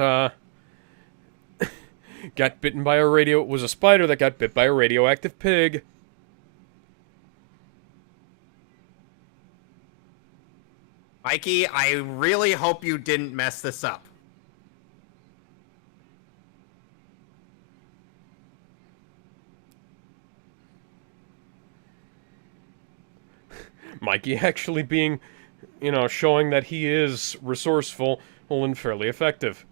got bitten by a was a spider that got bit by a radioactive pig. Mikey, I really hope you didn't mess this up. Mikey actually being, showing that he is resourceful and fairly effective.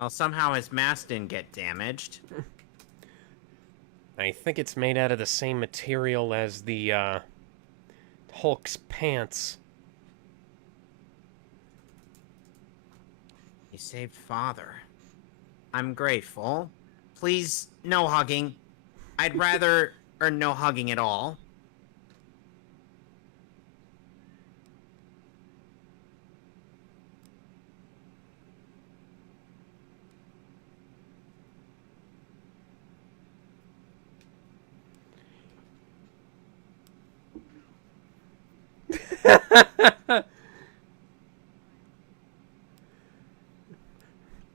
Well, somehow his mask didn't get damaged. I think it's made out of the same material as the, Hulk's pants. He saved Father. I'm grateful. Please, no hugging. I'd rather... or no hugging at all.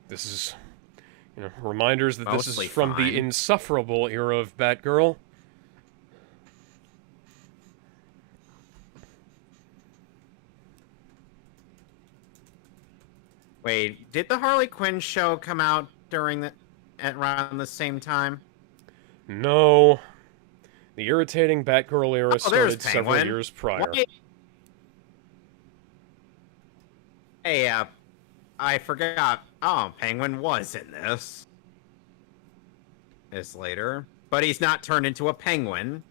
This is, reminders that this Mostly is from fine. the insufferable era of Batgirl. Wait, did the Harley Quinn show come out at around the same time? No. The irritating Batgirl era there's started several Penguin. years prior. Wait. Hey, I forgot. Oh, Penguin was in this. This later. But he's not turned into a penguin.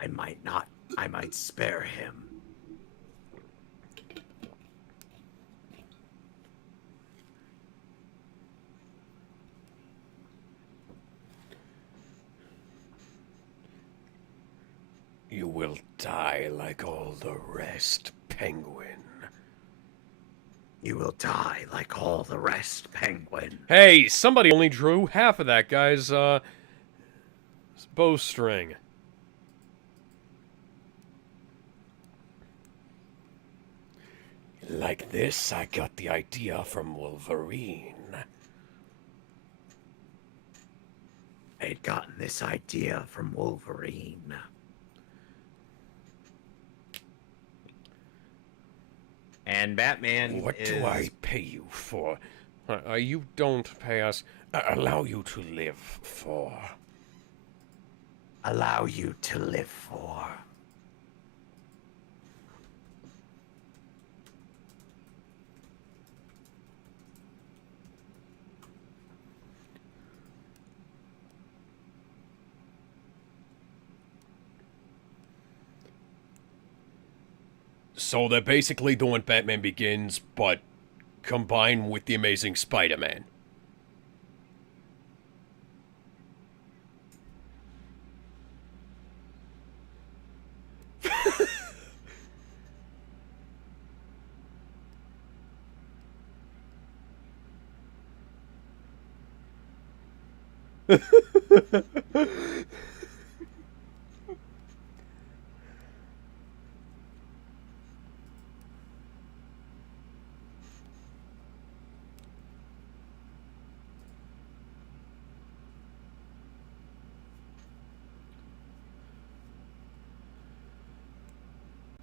I might not. I might spare him. You will die like all the rest, Penguin. You will die like all the rest, Penguin. Hey, somebody only drew half of that guy's, bowstring. Like this, I got the idea from Wolverine. I'd gotten this idea from Wolverine. And Batman What is... do I pay you for? You don't pay us. Allow you to live for. Allow you to live for. So they're basically doing Batman Begins, but combined with the Amazing Spider-Man.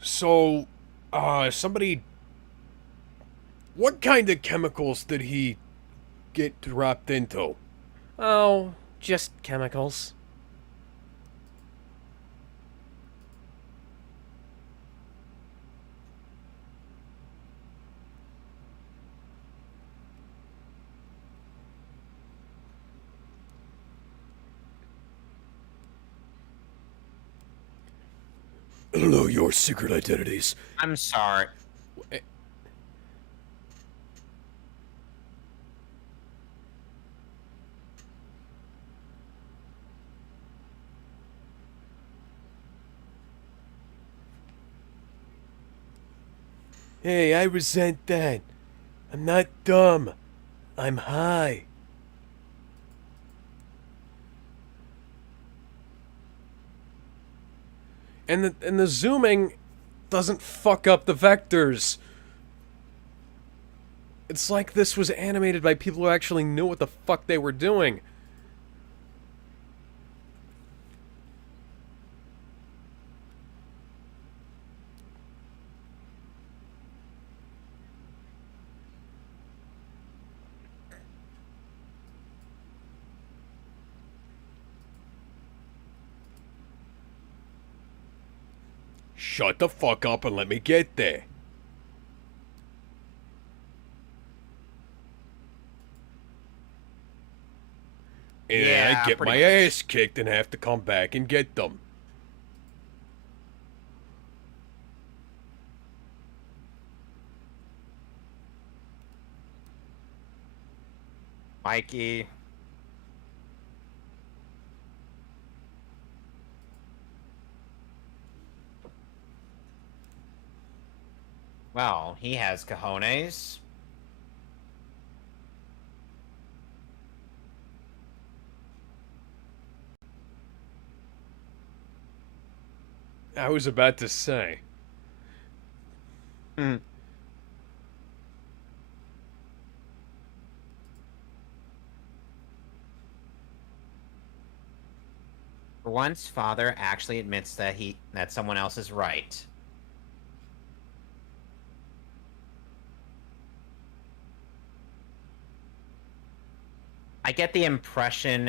So, somebody... What kind of chemicals did he get dropped into? Oh, just chemicals. I don't know your secret identities. I'm sorry. Hey, I resent that. I'm not dumb. I'm high. And the zooming doesn't fuck up the vectors. It's like this was animated by people who actually knew what the fuck they were doing. Shut the fuck up and let me get there. And Yeah, I get pretty my much. ass kicked and have to come back and get them. Mikey. Well, he has cojones. I was about to say. Hmm. For once, Father actually admits that someone else is right. I get the impression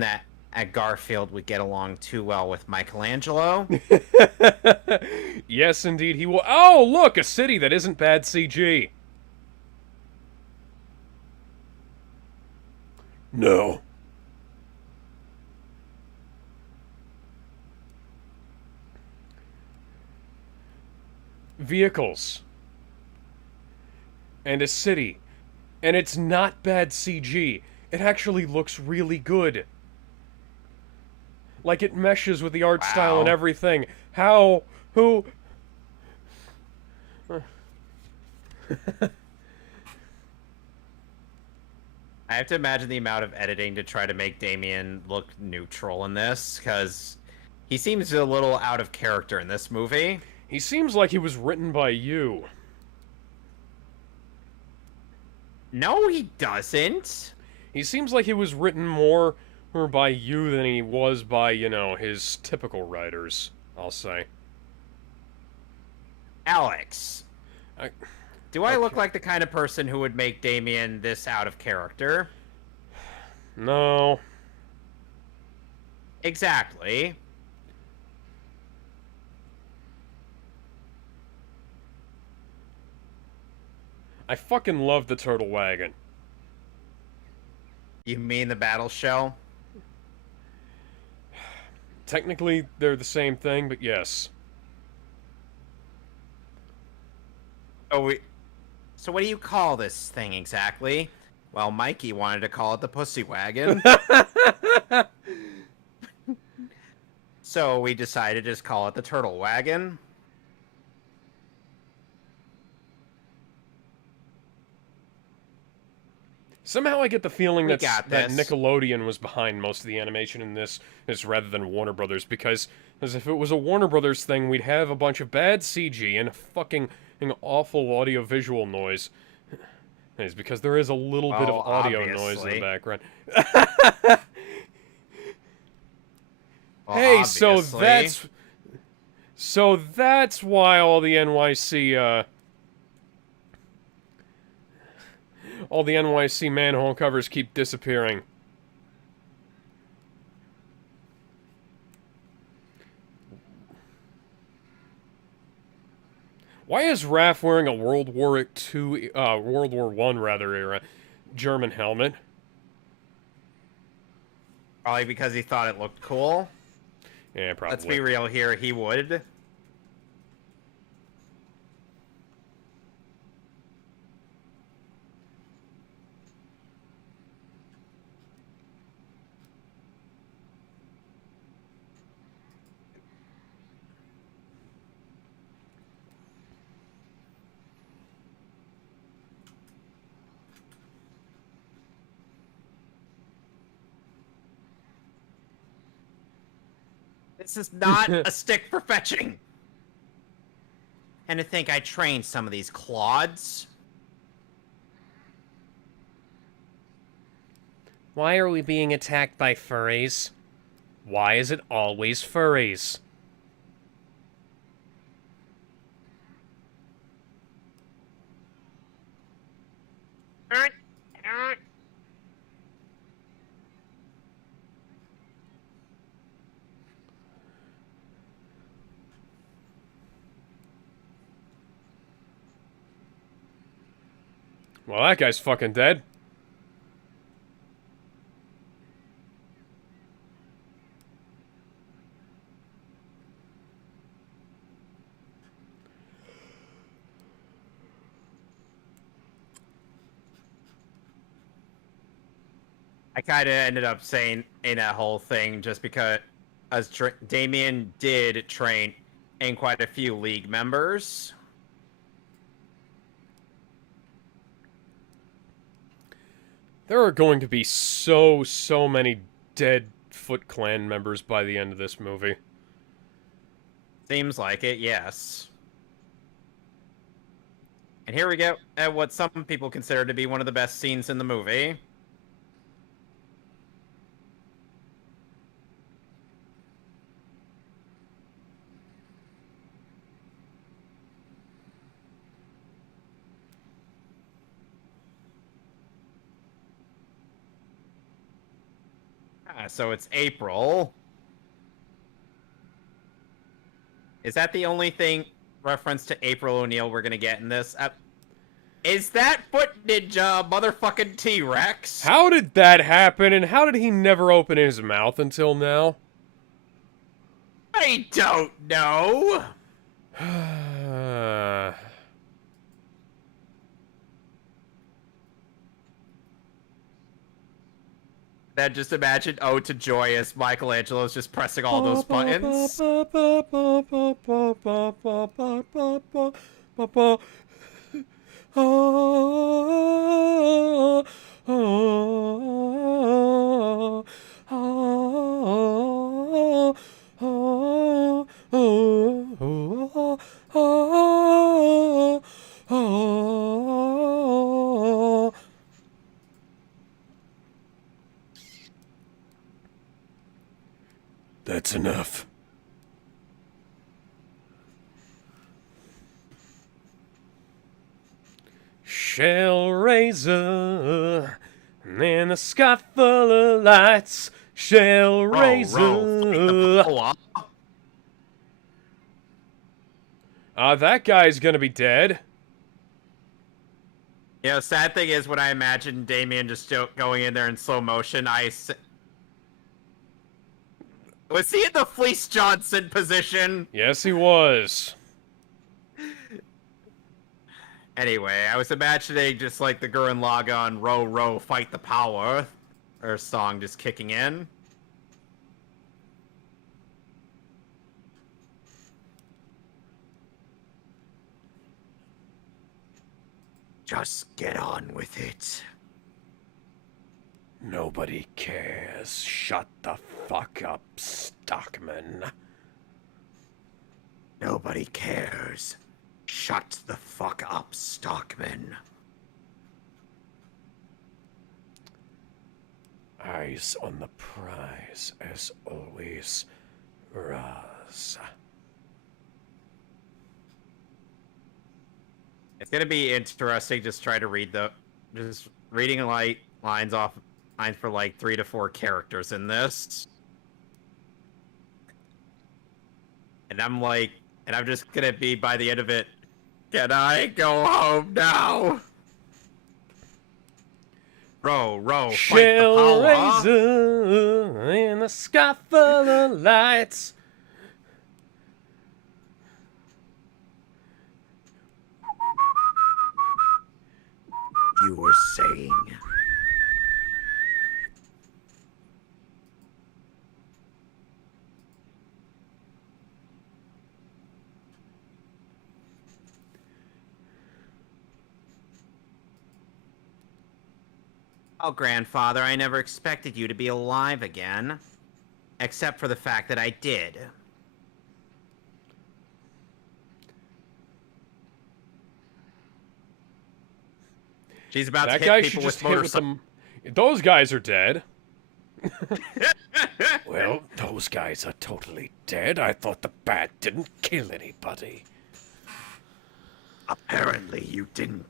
that Garfield would get along too well with Michelangelo. Yes, indeed, he will. Oh, look, a city that isn't bad CG. No. Vehicles. And a city. And it's not bad CG. It actually looks really good. Like, it meshes with the art style and Wow. everything. How? Who? I have to imagine the amount of editing to try to make Damien look neutral in this, because he seems a little out of character in this movie. He seems like he was written by you. No, he doesn't. He seems like he was written more by you than he was by, you know, his typical writers, I'll say. Alex, I, do I look Okay. like the kind of person who would make Damien this out of character? no. Exactly. I fucking love the turtle wagon. You mean the battle shell? Technically, they're the same thing, but yes. So what do you call this thing exactly? Well, Mikey wanted to call it the pussy wagon. So we decided to just call it the turtle wagon. Somehow I get the feeling We that got that this. Nickelodeon was behind most of the animation in this rather than Warner Brothers, because as if it was a Warner Brothers thing, we'd have a bunch of bad CG and fucking awful audio-visual noise. It's because there is a little bit of Well, audio noise in the obviously. background. Well, Hey, obviously. so that's why all the NYC manhole covers keep disappearing. Why is Raph wearing a World War One rather era German helmet? Probably because he thought it looked cool. Yeah, probably. Let's be real here, he would. This is not a stick for fetching. And to think I trained some of these clods. Why are we being attacked by furries? Why is it always furries? Well, that guy's fucking dead. I kind of ended up saying in that whole thing just because Damien did train in quite a few League members. There are going to be so many dead Foot Clan members by the end of this movie. Seems like it, yes. And here we go at what some people consider to be one of the best scenes in the movie. So it's April. Is that the only thing reference to April O'Neil we're gonna get in this? Is that Foot Ninja motherfucking T-Rex? How did that happen, and how did he never open his mouth until now? I don't know. Then just imagine Ode to Joy as Michelangelo's just pressing all those buttons. That's enough. Shell razor in the sky full of lights. Shell razor. That guy's gonna be dead. You know, sad thing is when I imagine Damien just going in there in slow motion, was he in the Fleece Johnson position? Yes, he was. Anyway, I was imagining just like the Gurren Lagann Row Row Fight the Power, or song just kicking in. Just get on with it. Nobody cares. Shut the fuck up, Stockman. Nobody cares. Shut the fuck up, Stockman. Eyes on the prize, as always. Raz. It's gonna be interesting just try to read just reading lines for like 3 to 4 characters in this. And I'm just gonna be by the end of it, can I go home now? Row, row, fight the Shell power. razor in the sky full of lights. You were saying. Oh, grandfather, I never expected you to be alive again. Except for the fact that I did. She's about That to guy hit should people just with hit with motorcycles. them. Those guys are dead. Well, those guys are totally dead. I thought the bat didn't kill anybody. Apparently you didn't.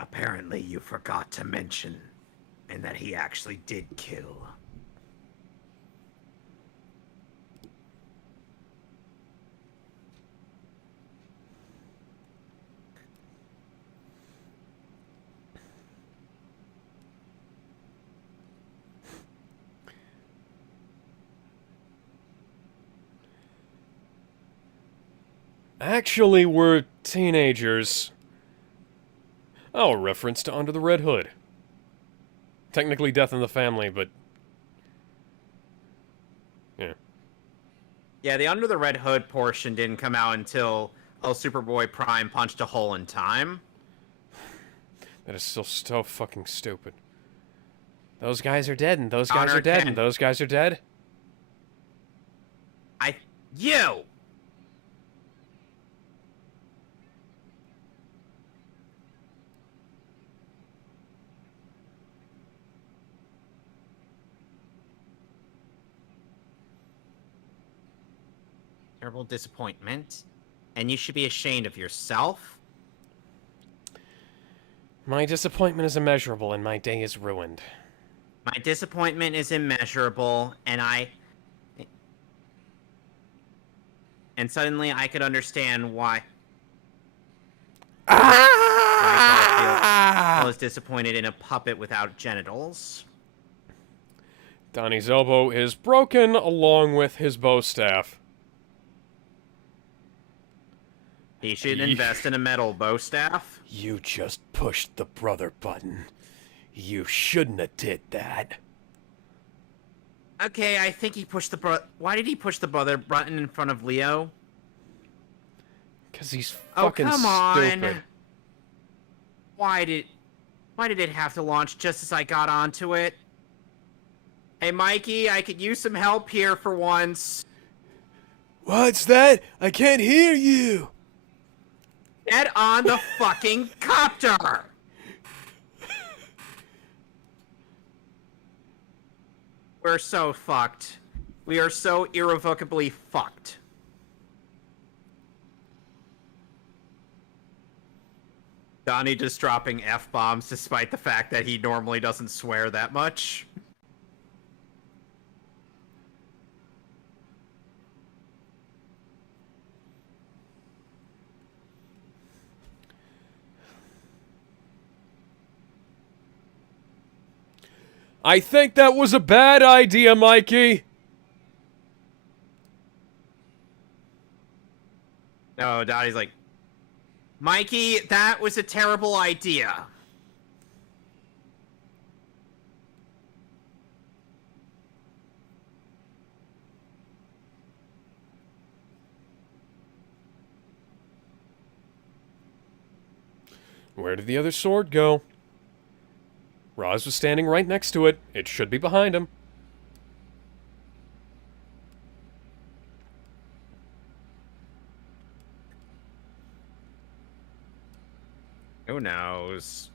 Apparently you forgot to mention, and that he actually did kill. Actually, we're teenagers. Oh, a reference to Under the Red Hood. Technically Death in the Family, but... yeah. Yeah, the Under the Red Hood portion didn't come out until Superboy Prime punched a hole in time. That is still so fucking stupid. Those guys are dead, and those guys Honor are dead, 10. and those guys are dead. You! Terrible disappointment. And you should be ashamed of yourself. My disappointment is immeasurable, and my day is ruined. My disappointment is immeasurable, and And suddenly I could understand why... I was disappointed in a puppet without genitals. Donnie's elbow is broken, along with his bow staff. He should invest in a metal bow staff. You just pushed the brother button. You shouldn't have did that. Okay, I think he pushed the Why did he push the brother button in front of Leo? Because he's Oh, fucking come on. stupid. Why did it have to launch just as I got onto it? Hey, Mikey, I could use some help here for once. What's that? I can't hear you. Get on the fucking copter! We're so fucked. We are so irrevocably fucked. Donnie just dropping F-bombs despite the fact that he normally doesn't swear that much. I think that was a bad idea, Mikey. No, Donnie's like, Mikey, that was a terrible idea. Where did the other sword go? Roz was standing right next to it. It should be behind him. Who knows?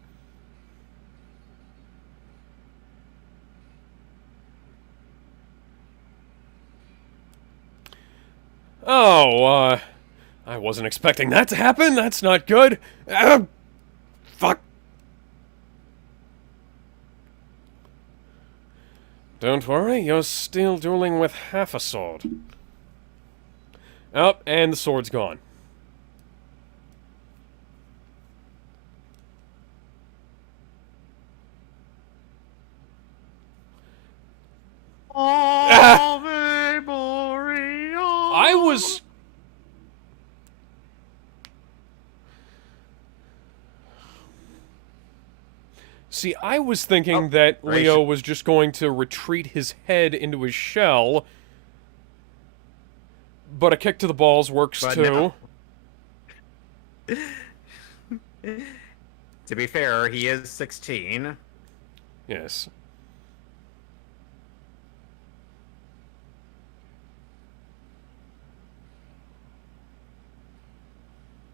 Oh, I wasn't expecting that to happen. That's not good. Fuck. Don't worry, you're still dueling with half a sword. Oh, and the sword's gone. See, I was thinking that Leo was just going to retreat his head into his shell, but a kick to the balls works But too. no. To be fair, he is 16. Yes.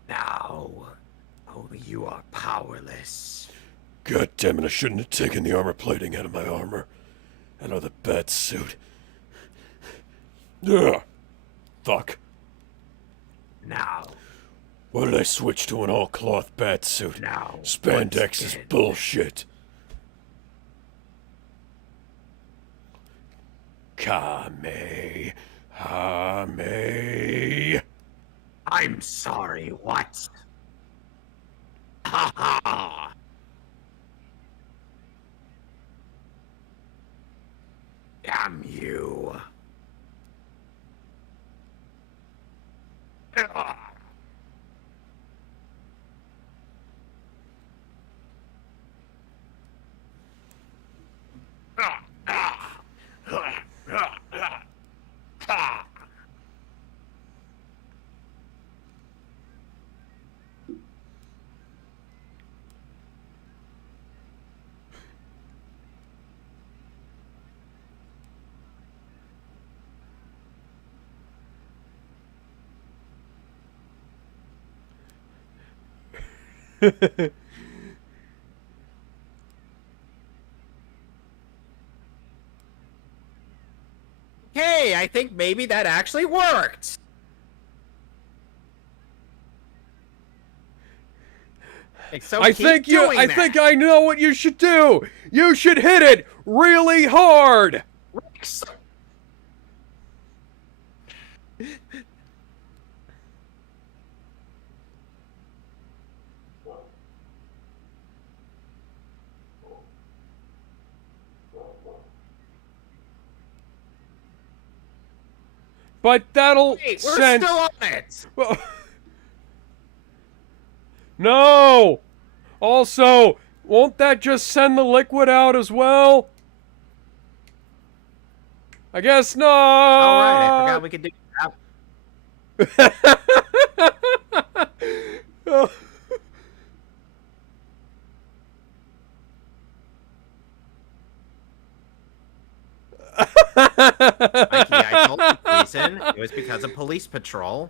Now, only you are powerless. God damn it, I shouldn't have taken the armor plating out of my armor. Out of the bat suit. Ugh. Fuck. Now, Why did I switch to an all-cloth bat suit? now. Spandex once is again. bullshit. Kame. Hame. I'm sorry, what? Ha ha! Damn you. Ugh. Hey, I think maybe that actually worked. So I keep think doing I that. think I know what you should do. You should hit it really hard. Rex. But that'll Wait, we're send. still on it. Well, no. Also, won't that just send the liquid out as well? I guess not. All right, I forgot we could do that. Mikey, I told you the reason. It was because of police patrol.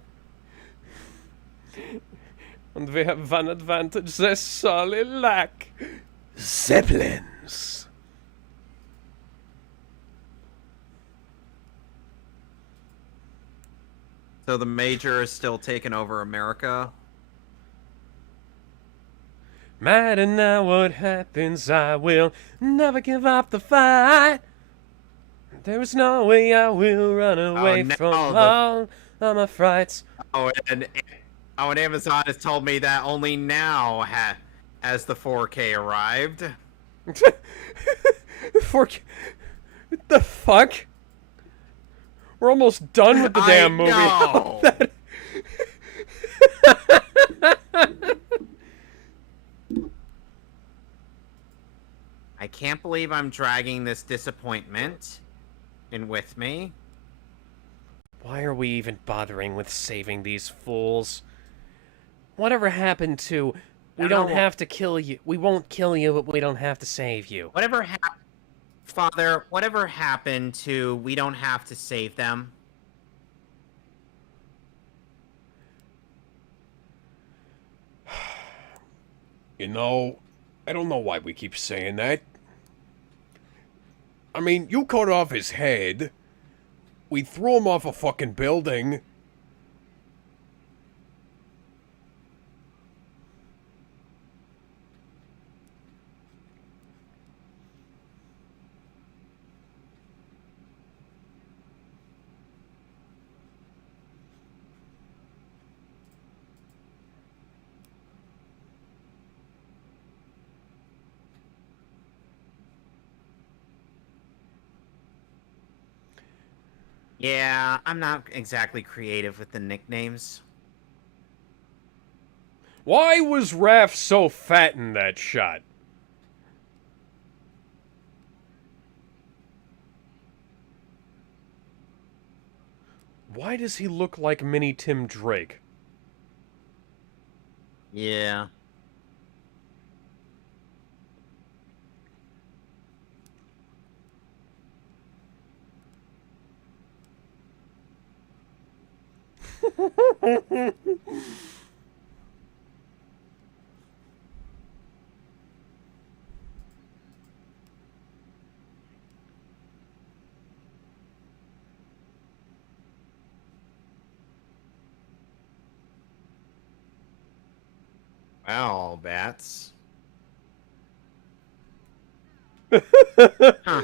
And we have one advantage they sorely lack. Zeppelins. So the major is still taking over America. Matter now what happens, I will never give up the fight. There is no way I will run away no, from the- all of my frights. And Amazon has told me that only now has the 4K arrived. What the fuck? We're almost done with the damn movie. know. I can't believe I'm dragging this disappointment in with me. Why are we even bothering with saving these fools? Whatever happened to... We don't have to kill you. We won't kill you, but we don't have to save you. Whatever happened, Father, whatever happened to we don't have to save them? You know, I don't know why we keep saying that. I mean, you cut off his head. We threw him off a fucking building. Yeah, I'm not exactly creative with the nicknames. Why was Raph so fat in that shot? Why does he look like mini Tim Drake? Yeah. Well, bats. Huh.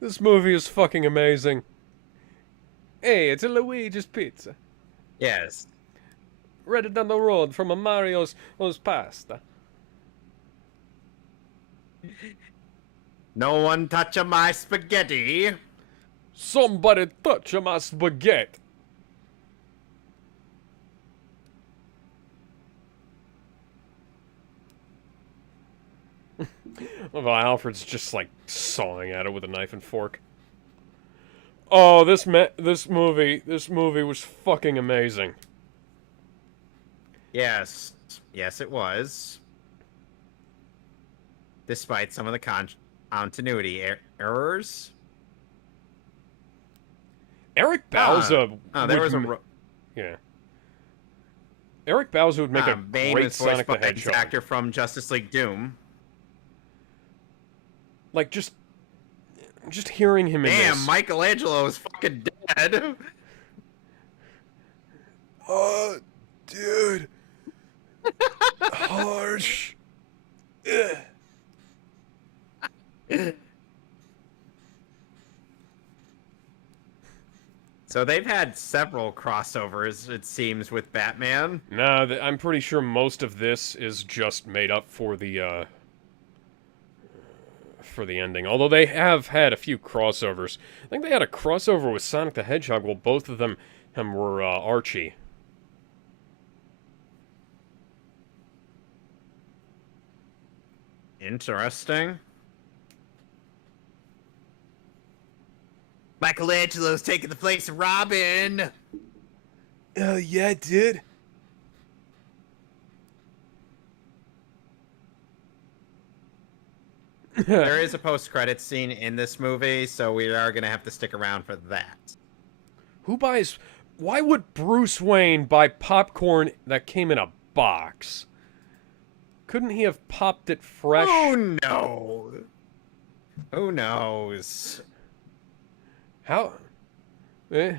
This movie is fucking amazing. Hey, it's a Luigi's Pizza. Yes. Right down the road from a Mario's Pasta. No one touch my spaghetti. Somebody touch my spaghetti. Well, Alfred's just like sawing at it with a knife and fork. Oh, this movie was fucking amazing. Yes. Yes, it was. Despite some of the continuity errors. Eric Bauza. There would was yeah. Eric Bauza would make a Bane great was voiced Sonic the by Hedgehog. the actor from Justice League Doom. Like just hearing him in Damn, this. Michelangelo is fucking dead. Dude. Harsh. So they've had several crossovers, it seems, with Batman. No, I'm pretty sure most of this is just made up for the ending. Although they have had a few crossovers. I think they had a crossover with Sonic the Hedgehog. Well, both of them were Archie. Interesting. Michelangelo's taking the place of Robin. Yeah, dude. There is a post-credits scene in this movie, so we are going to have to stick around for that. Why would Bruce Wayne buy popcorn that came in a box? Couldn't he have popped it fresh? Oh no. Who knows? How? Eh?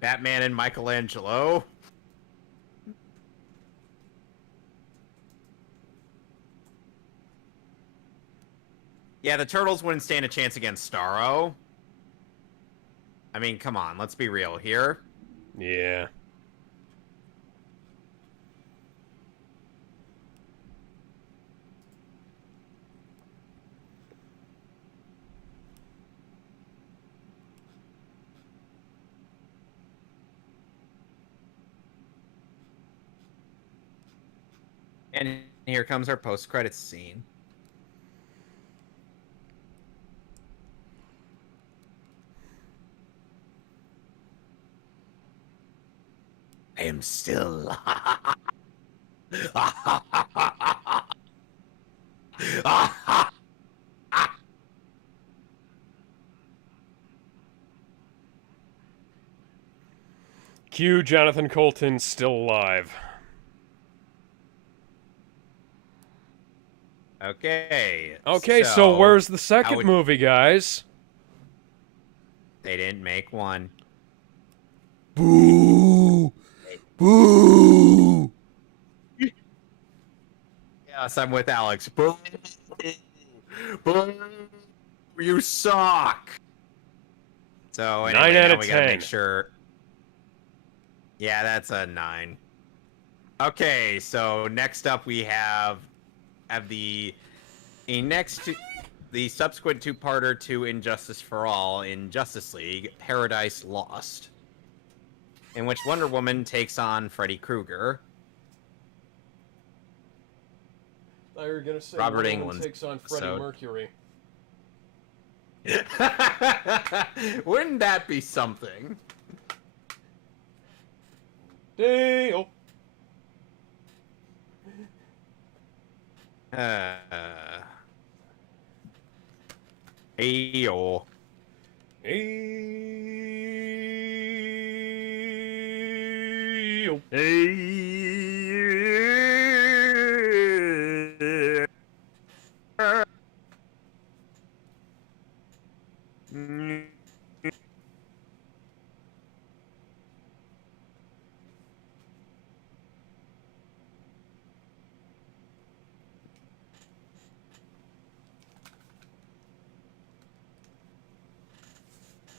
Batman and Michelangelo. Yeah, the Turtles wouldn't stand a chance against Starro. I mean, come on, let's be real here. Yeah. And here comes our post-credits scene. I am still. Cue Jonathan Colton still alive. Okay. Okay, so where's the second would- movie, guys? They didn't make one. Boo! Boo! Yes, I'm with Alex. Boo! Boo! You suck! So anyway, 9 out now of we gotta 10. make sure. Yeah, that's a 9. Okay, so next up we have the subsequent two-parter to Injustice for All in Justice League, Paradise Lost, in which Wonder Woman takes on Freddy Krueger. I were gonna say Robert one of them Englund's takes on Freddie episode. Mercury. Wouldn't that be something? Dale. Ayo. Ayo.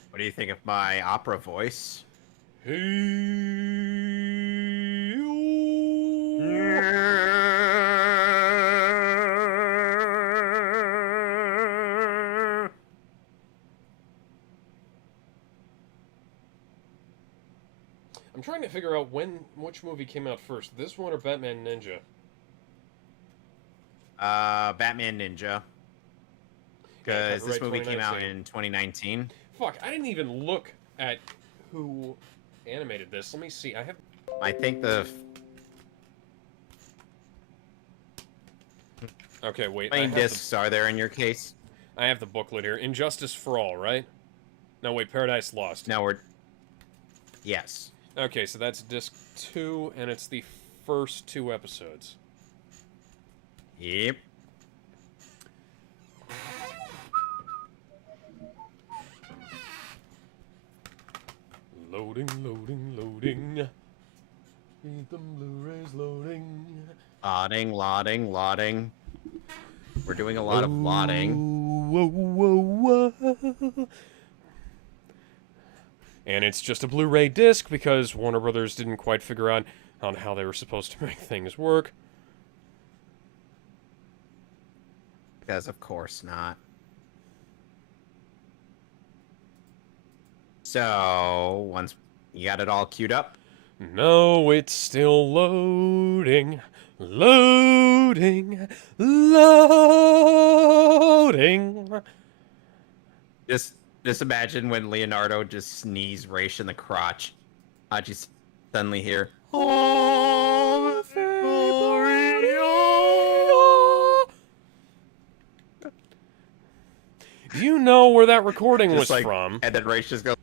What do you think of my opera voice? I'm trying to figure out which movie came out first, this one or Batman Ninja. Batman Ninja. Because this movie came out in 2019. Fuck, I didn't even look at who animated this. Let me see. I think the Okay, wait. how many discs are there in your case? I have the booklet here. Injustice for All, right? No, wait. Paradise Lost. No, we're... Yes. Okay, so that's disc 2, and it's the first 2 episodes. Yep. Loading, loading, loading. Need them Blu-rays loading. Loading. We're doing a lot of loading. Whoa, whoa, whoa. And it's just a Blu-ray disc because Warner Brothers didn't quite figure out on how they were supposed to make things work. Because of course not. So, once you got it all queued up? No, it's still loading. Loading. Loading. Just imagine when Leonardo just sneezed Raish in the crotch. How'd you suddenly hear? Oh, do you know where that recording was from? And then Raish just goes,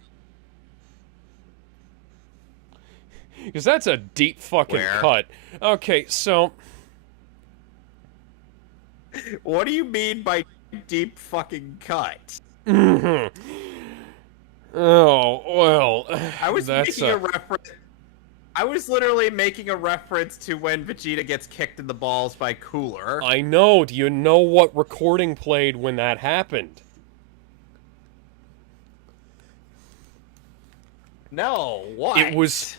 Because that's a deep fucking Where? cut. Okay, so... what do you mean by deep fucking cut? Oh, well... I was that's making a reference. I was literally making a reference to when Vegeta gets kicked in the balls by Cooler. I know. Do you know what recording played when that happened? No, what? It was...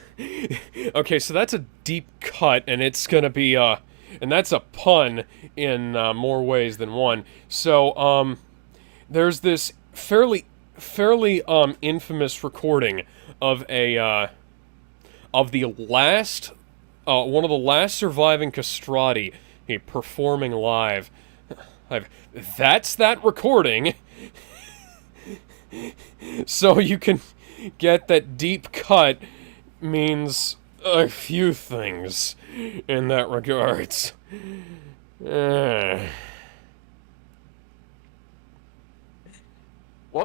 Okay, so that's a deep cut, and it's gonna be, and that's a pun in, more ways than one. So, there's this fairly, infamous recording of of the last, one of the last surviving castrati performing live. That's that recording. So you can get that deep cut means a few things in that regards. What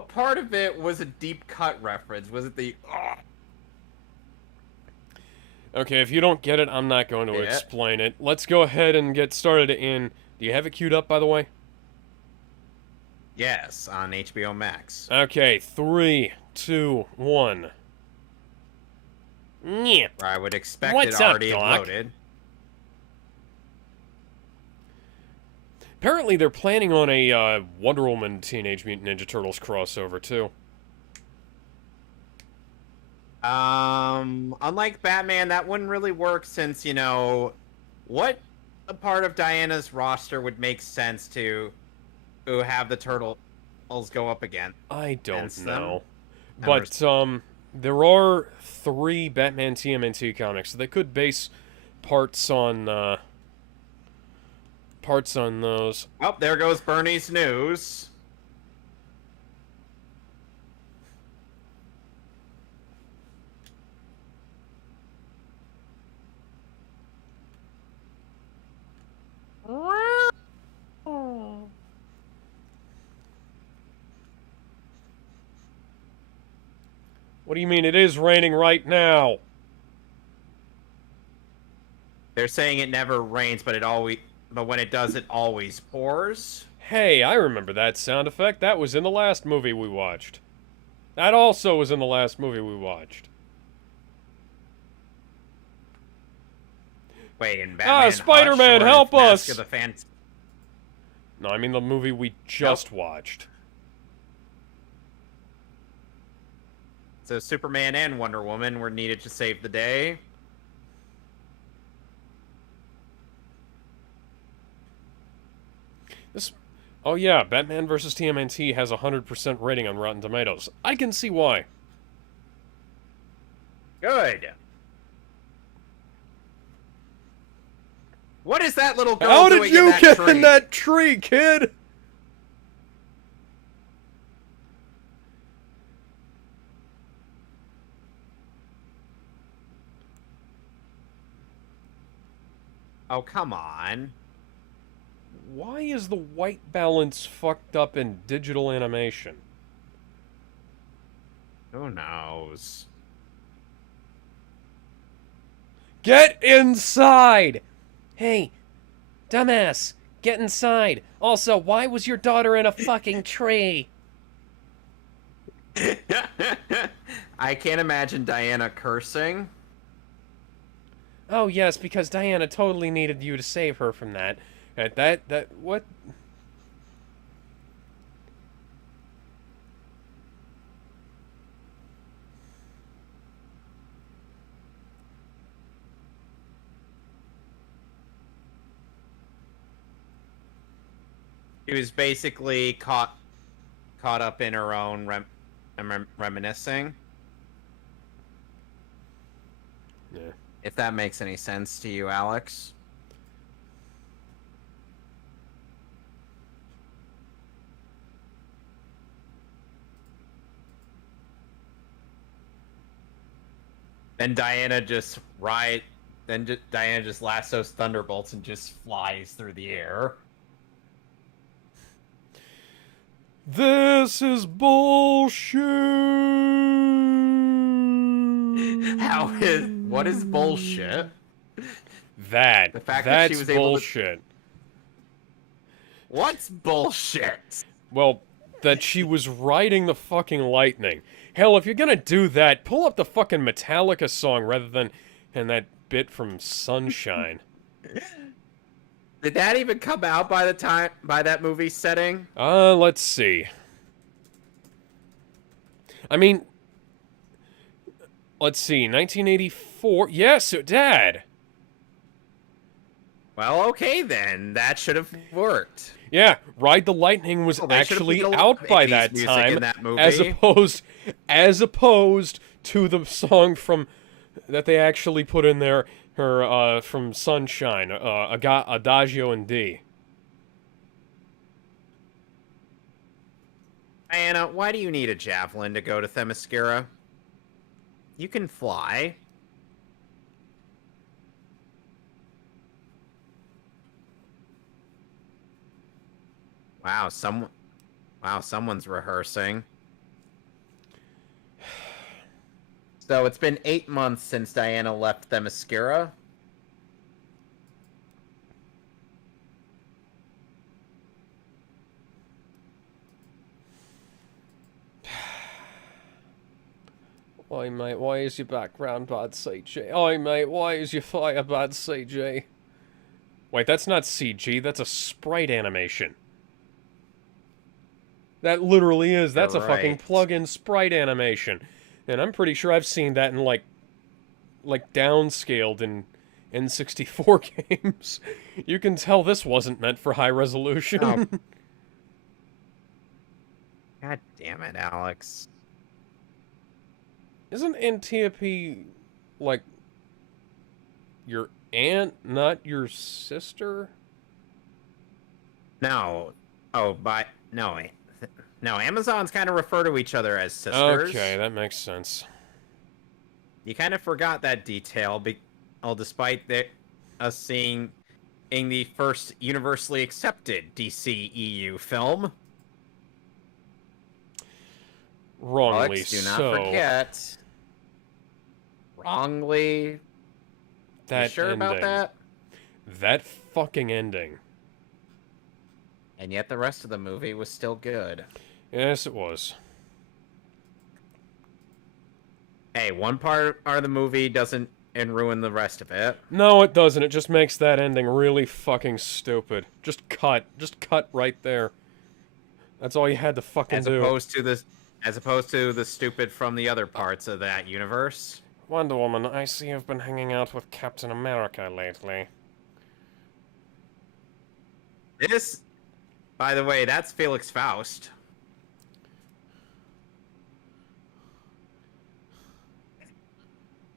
part of it was a deep cut reference? Was it the... Okay, if you don't get it, I'm not going to Yeah. explain it. Let's go ahead and get started in... Do you have it queued up, by the way? Yes, on HBO Max. Okay, 3, 2, 1. Yeah. Where I would expect What's it up, already Doc? loaded. Apparently they're planning on a Wonder Woman Teenage Mutant Ninja Turtles crossover, too. Unlike Batman, that wouldn't really work since, you know, what a part of Diana's roster would make sense to have the Turtles go up again? I don't Hence know. them. But, there are 3 Batman TMNT comics, so they could base parts on parts on those. Oh, there goes Bernie's news. What do you mean it is raining right now? They're saying it never rains, but when it does, it always pours. Hey, I remember that sound effect. That was in the last movie we watched. That also was in the last movie we watched. Wait, and Batman, Spider-Man, Hush, or help Mask us! of the No, I mean the movie we just watched. So Superman and Wonder Woman were needed to save the day. Oh yeah, Batman vs. TMNT has a 100% rating on Rotten Tomatoes. I can see why. Good. What is that little girl How doing did you in that get tree? in that tree, kid? Oh, come on. Why is the white balance fucked up in digital animation? Who knows? Get inside! Hey, dumbass, get inside. Also, why was your daughter in a fucking tree? I can't imagine Diana cursing. Oh yes, because Diana totally needed you to save her from that. What? She was basically caught up in her own reminiscing. Yeah. If that makes any sense to you, Alex. Then Diana just Diana just lassos thunderbolts and just flies through the air. This is bullshit. What is bullshit? That. The fact that That's she was able to- bullshit. What's bullshit? Well, that she was riding the fucking lightning. Hell, if you're gonna do that, pull up the fucking Metallica song rather than that bit from Sunshine. Did that even come out by that movie setting? Let's see. I mean, let's see, 1984. Yes, it did. Well, okay then. That should have worked. Yeah, Ride the Lightning was Well, they should've actually put out by 80s that music time, in that movie. as opposed to the song from that they actually put in there, from Sunshine, Adagio in D. Diana, why do you need a javelin to go to Themyscira? You can fly. Wow, someone's rehearsing. So it's been 8 months since Diana left Themyscira. Oi, mate, why is your background bad, CG? Oi, mate, why is your fire bad, CG? Wait, that's not CG, that's a sprite animation. That literally is. That's a fucking right. plug-in sprite animation. And I'm pretty sure I've seen that in, like downscaled in N64 games. You can tell this wasn't meant for high resolution. Oh. God damn it, Alex. Isn't Antiope, like, your aunt, not your sister? No. Oh, but no. No, Amazons kind of refer to each other as sisters. Okay, that makes sense. You kind of forgot that detail, despite us seeing in the first universally accepted DC EU film. Wrongly Alex, do not so. forget. Wrongly. That You sure ending. about that? That fucking ending. And yet the rest of the movie was still good. Yes, it was. Hey, one part of the movie doesn't and ruin the rest of it. No, it doesn't. It just makes that ending really fucking stupid. Just cut. Just cut right there. That's all you had to fucking do. As opposed to the stupid from the other parts of that universe. Wonder Woman, I see you've been hanging out with Captain America lately. This, by the way, that's Felix Faust.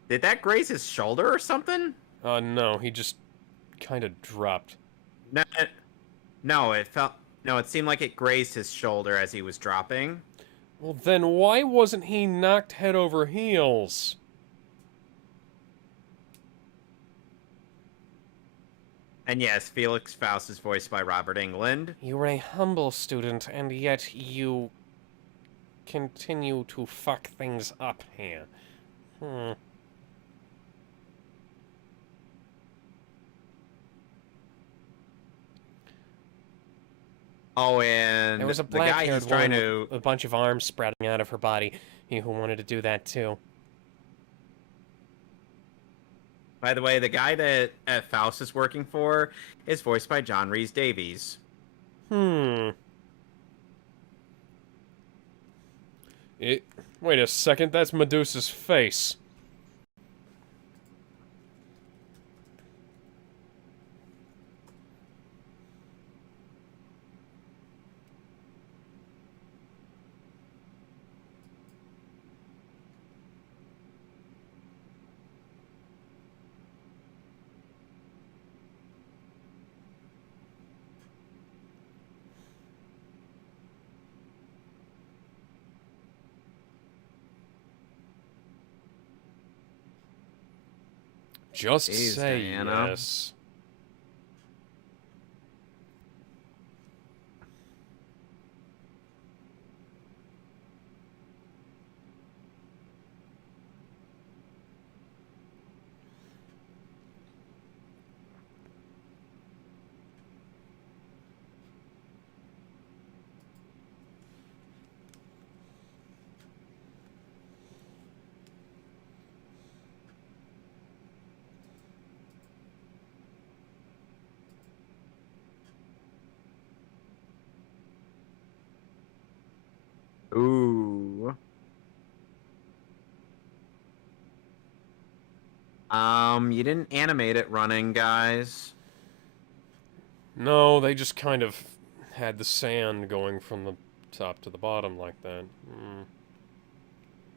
Did that graze his shoulder or something? No, he just kind of dropped. No, no, it seemed like it grazed his shoulder as he was dropping. Well, then why wasn't he knocked head over heels? And yes, Felix Faust is voiced by Robert Englund. You're a humble student, and yet you continue to fuck things up here. Oh, and There was a the guy black-haired he's trying woman to... with a bunch of arms sprouting out of her body. You who wanted to do that too. By the way, the guy that Faust is working for is voiced by John Rhys Davies. Wait a second, that's Medusa's face. Just Jeez, say Diana. yes. Ooh. You didn't animate it running, guys. No, they just kind of had the sand going from the top to the bottom like that.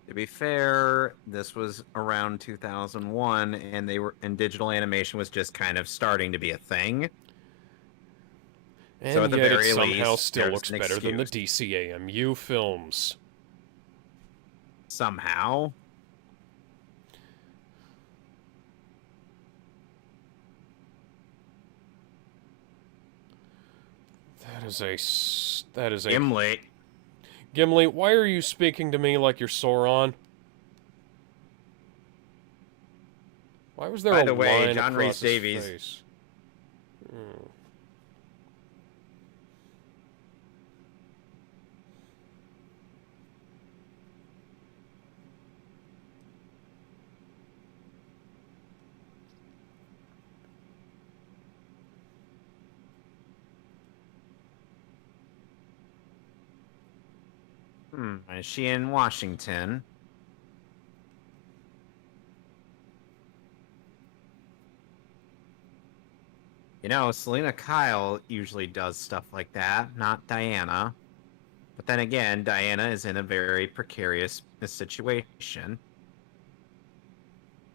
To be fair, this was around 2001, and digital animation was just kind of starting to be a thing. And So at the yet very it somehow least, still there's looks an better than the excuse. DCAMU films. Somehow. That is a... Gimli. Gimli, why are you speaking to me like you're Sauron? Why was there By a the way, line John across Rhys his Davies. face? Is she in Washington? You know, Selena Kyle usually does stuff like that, not Diana. But then again, Diana is in a very precarious situation.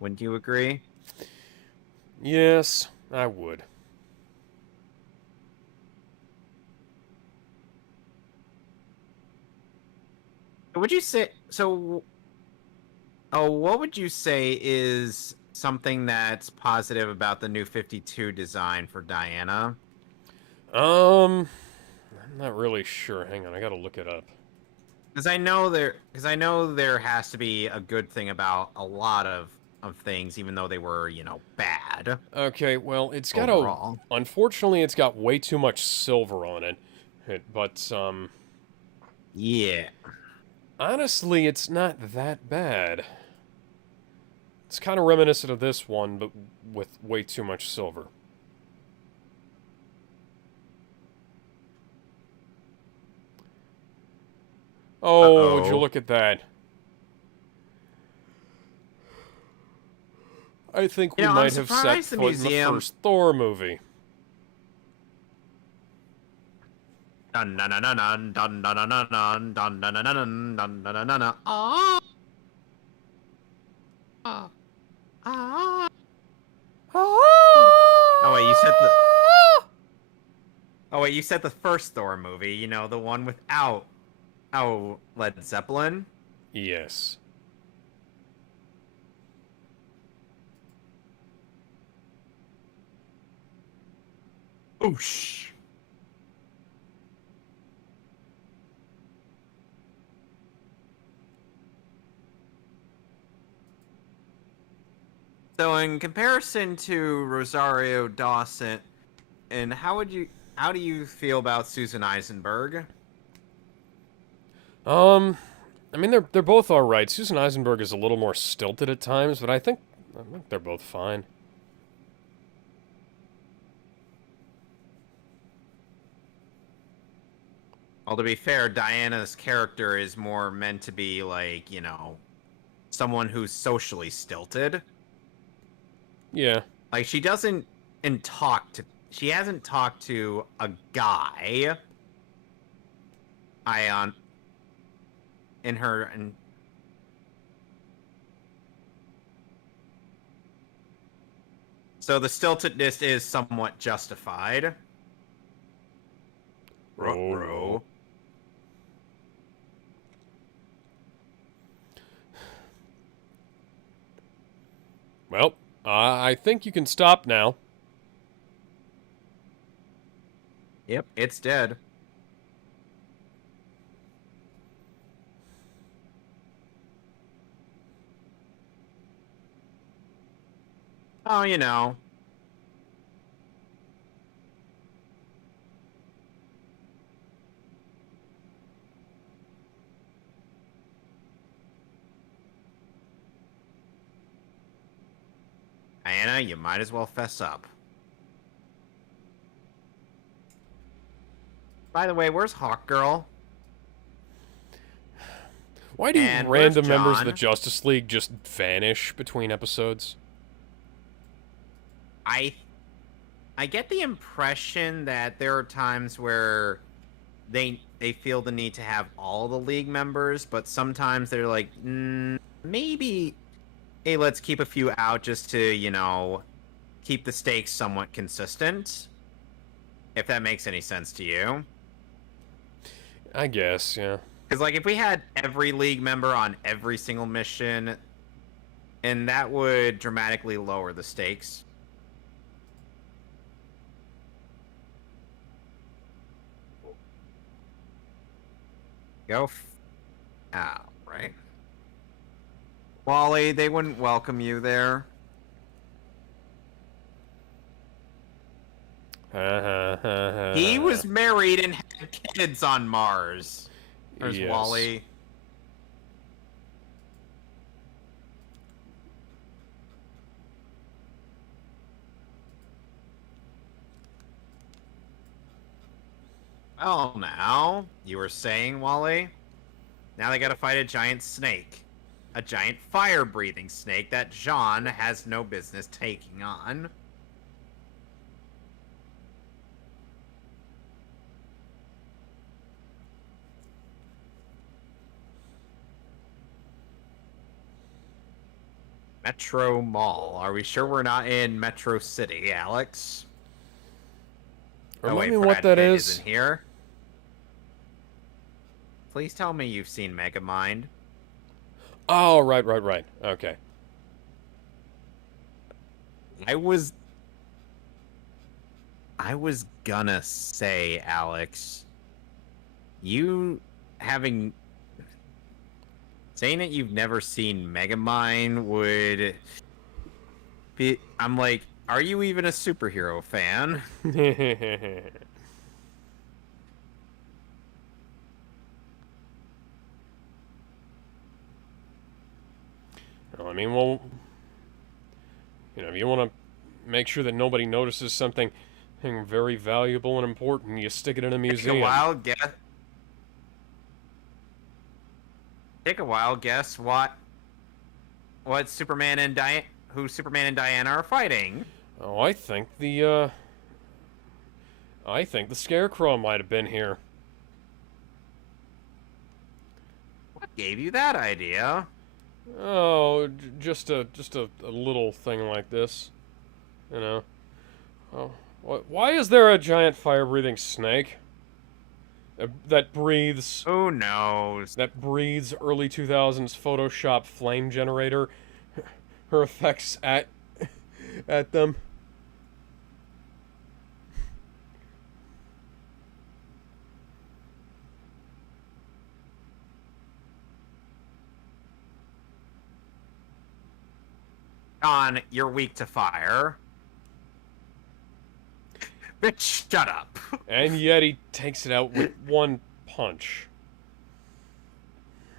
Wouldn't you agree? Yes, I would. Would you say so? Oh, what would you say is something that's positive about the new 52 design for Diana? I'm not really sure. Hang on, I gotta look it up. Because I know there has to be a good thing about a lot of things, even though they were, you know, bad Okay, well, it's got overall. unfortunately, it's got way too much silver on it. But, Yeah. honestly, it's not that bad. It's kind of reminiscent of this one, but with way too much silver. Oh, would you Uh-oh. look at that? I think we You know, I'm might have set surprised the foot in the museum. first Thor movie. Dun dun dun dun dun dun dun dun dun dun dun dun dun dun dun dun dun dun. Ah. Ah. Ah. Oh wait, you said the. Oh wait, you said the first Thor movie. You know, the one without. Oh, Led Zeppelin. Yes. Oosh. So in comparison to Rosario Dawson, and how do you feel about Susan Eisenberg? I mean they're both all right. Susan Eisenberg is a little more stilted at times, but I think they're both fine. Well, to be fair, Diana's character is more meant to be like, you know, someone who's socially stilted. Yeah. Like she hasn't talked to a guy Ion in her and so the stiltedness is somewhat justified. Ruh-roh. Well, I think you can stop now. Yep, it's dead. Oh, you know. Diana, you might as well fess up. By the way, where's Hawk Girl? Why do And where's random members of the John? Justice League just vanish between episodes? I I get the impression that there are times where they feel the need to have all the league members, but sometimes they're like, maybe, hey, let's keep a few out just to, you know, keep the stakes somewhat consistent. If that makes any sense to you. I guess, yeah. Because, like, if we had every league member on every single mission, and that would dramatically lower the stakes. Out, right? Wally, they wouldn't welcome you there. He was married and had kids on Mars. There's Yes. Wally. Well, now, you were saying, Wally? Now they gotta fight a giant snake. A giant fire-breathing snake that Jean has no business taking on. Metro Mall. Are we sure we're not in Metro City, Alex? Remind me what that Pitt is. isn't here. please tell me you've seen Megamind. Oh, right. Okay. I was gonna say, Alex, you having saying that you've never seen Megamind would be. I'm like, are you even a superhero fan? Well, I mean, well, if you want to make sure that nobody notices something very valuable and important, you stick it in a museum. Take a wild guess what Superman and who Superman and Diana are fighting. Oh, I think the Scarecrow might have been here. What gave you that idea? Oh, just a little thing like this, you know. Oh, why is there a giant fire-breathing snake that breathes? Who knows? That breathes early 2000s Photoshop flame generator. Her effects at them. John, you're weak to fire. Bitch, shut up. And yet he takes it out with one punch.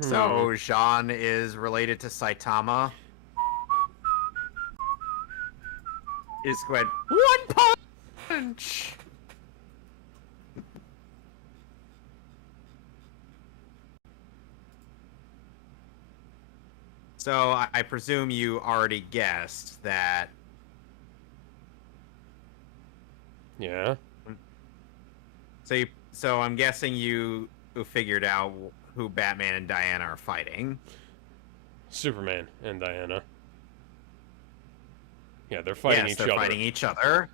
So, Jean is related to Saitama. Is went one punch. So I presume you already guessed that. Yeah. So I'm guessing you figured out who Batman and Diana are fighting. Superman and Diana. Yeah, they're fighting Yes, each they're other. fighting each other.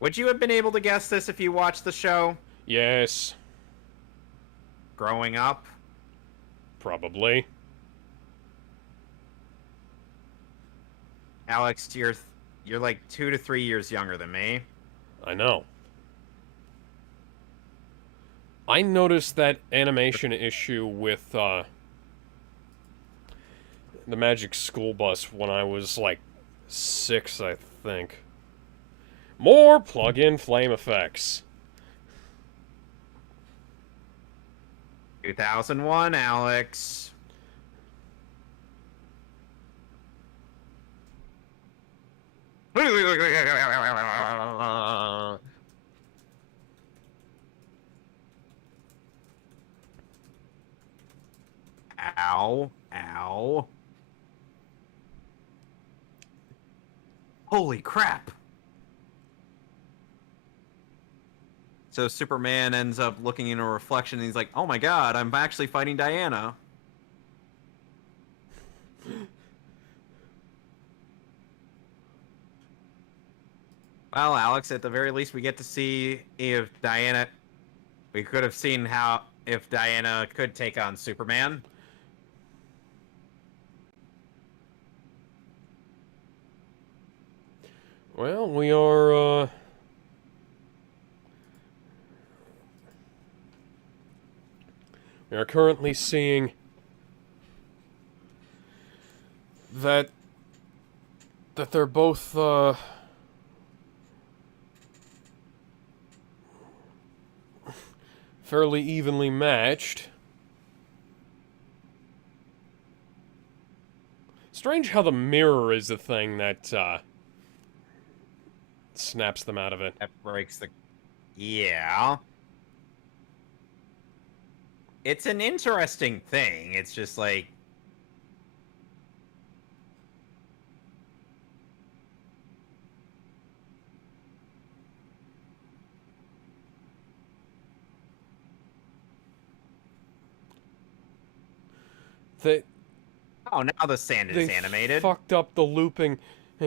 Would you have been able to guess this if you watched the show Yes, growing up? probably. Alex, you're like 2 to 3 years younger than me. I know. I noticed that animation issue with the Magic School Bus when I was like 6, I think. More plug-in flame effects. 2001, Alex. Ow. Ow. Holy crap. So Superman ends up looking in a reflection and he's like, oh my god, I'm actually fighting Diana. Well, Alex, at the very least we get to see if Diana... We could have seen if Diana could take on Superman. Well, we are currently seeing that they're both fairly evenly matched. Strange how the mirror is the thing that snaps them out of it. That breaks the... Yeah. It's an interesting thing. It's just like... They Oh, now the sand is animated. fucked up the looping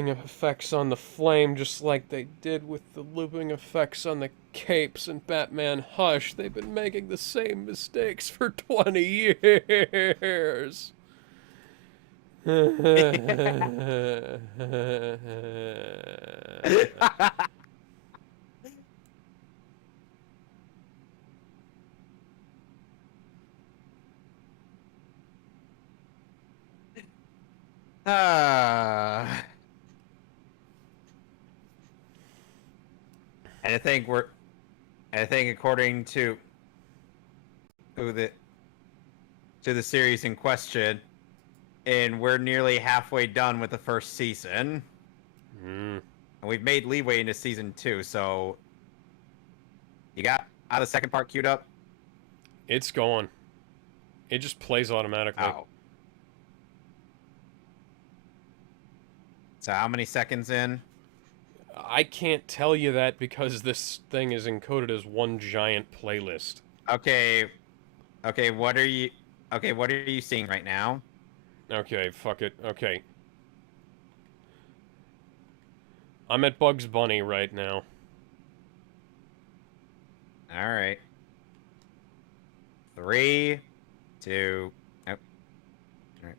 effects on the flame, just like they did with the looping effects on the capes in Batman Hush. They've been making the same mistakes for 20 years. Ah. And I think according who the to the series in question, and we're nearly halfway done with the first season. Mm. And we've made leeway into season 2, so you got the second part queued up? It's going. It just plays automatically. Oh. So how many seconds in? I can't tell you that because this thing is encoded as one giant playlist. Okay, what are you seeing right now? Okay, fuck it. Okay. I'm at Bugs Bunny right now. All right. 3, 2. Nope. All right.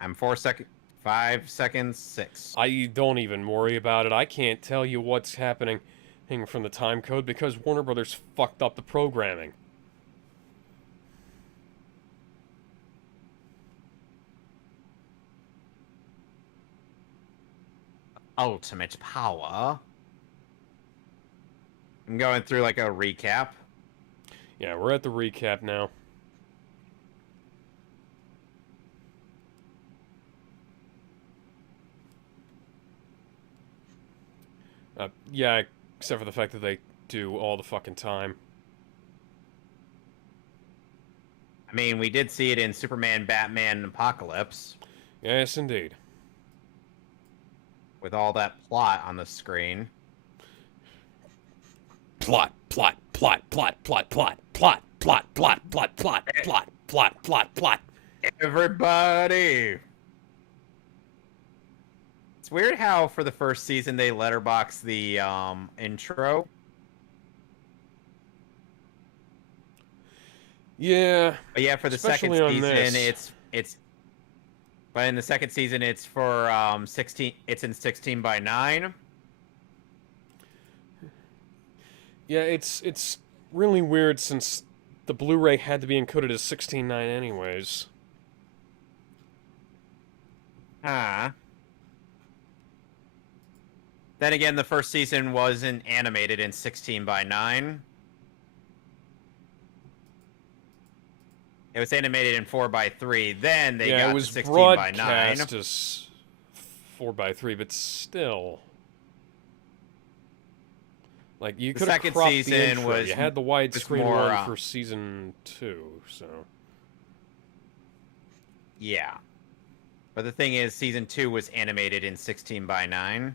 I'm 5 seconds, 6. I don't even worry about it. I can't tell you what's happening from the time code because Warner Brothers fucked up the programming. Ultimate power. I'm going through like a recap. Yeah, we're at the recap now. Yeah, except for the fact that they do all the fucking time. I mean, we did see it in Superman, Batman, and Apocalypse. Yes, indeed. With all that plot on the screen. Plot, plot, plot, plot, plot, plot, plot, plot, plot, plot, plot, plot, plot, plot, plot. Everybody! It's weird how for the first season they letterbox the intro. Yeah. But yeah, for the second season it's but in the second season it's for 16, it's in 16:9. Yeah, it's really weird since the Blu-ray had to be encoded as 16:9 anyways. Ah. Then again, the first season wasn't animated in 16:9. It was animated in 4:3. Then they got it was to 16:9. broadcast as 4:3, but still, like you The could have second cropped season the intro. was- You had the widescreen more, one for season 2, so Yeah. But the thing is, season 2 was animated in 16:9.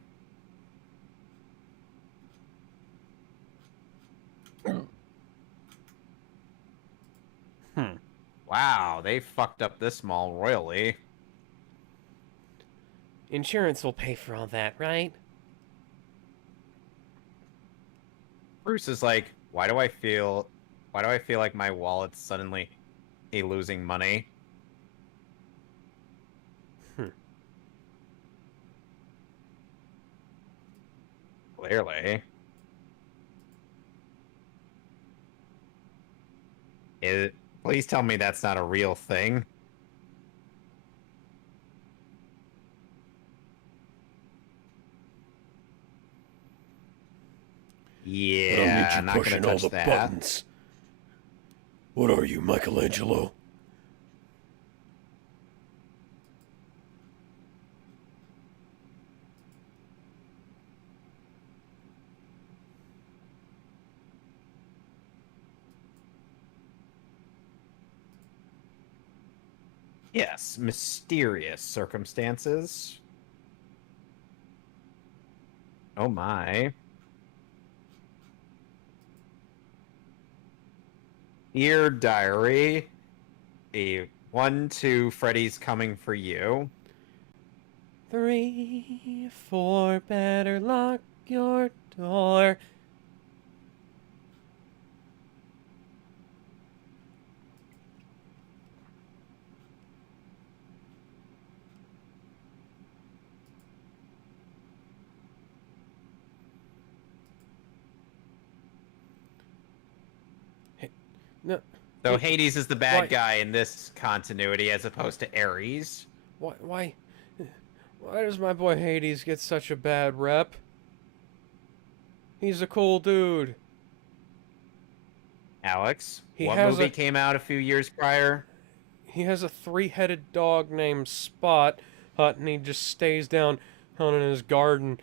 Wow, they fucked up this mall royally. insurance will pay for all that, right? Bruce is like, why do I feel like my wallet's suddenly losing money? Clearly. Please tell me that's not a real thing. Yeah, not gonna touch that. buttons. What are you, Michelangelo? Yes, mysterious circumstances. Oh my. Dear Diary, a 1, 2, Freddy's coming for you. 3, 4, better lock your door. No, So Hades is the bad Why- guy in this continuity as opposed to Ares. why does my boy Hades get such a bad rep? He's a cool dude. Alex, He what has movie a- came out a few years prior? He has a 3-headed dog named Spot, and he just stays down in his garden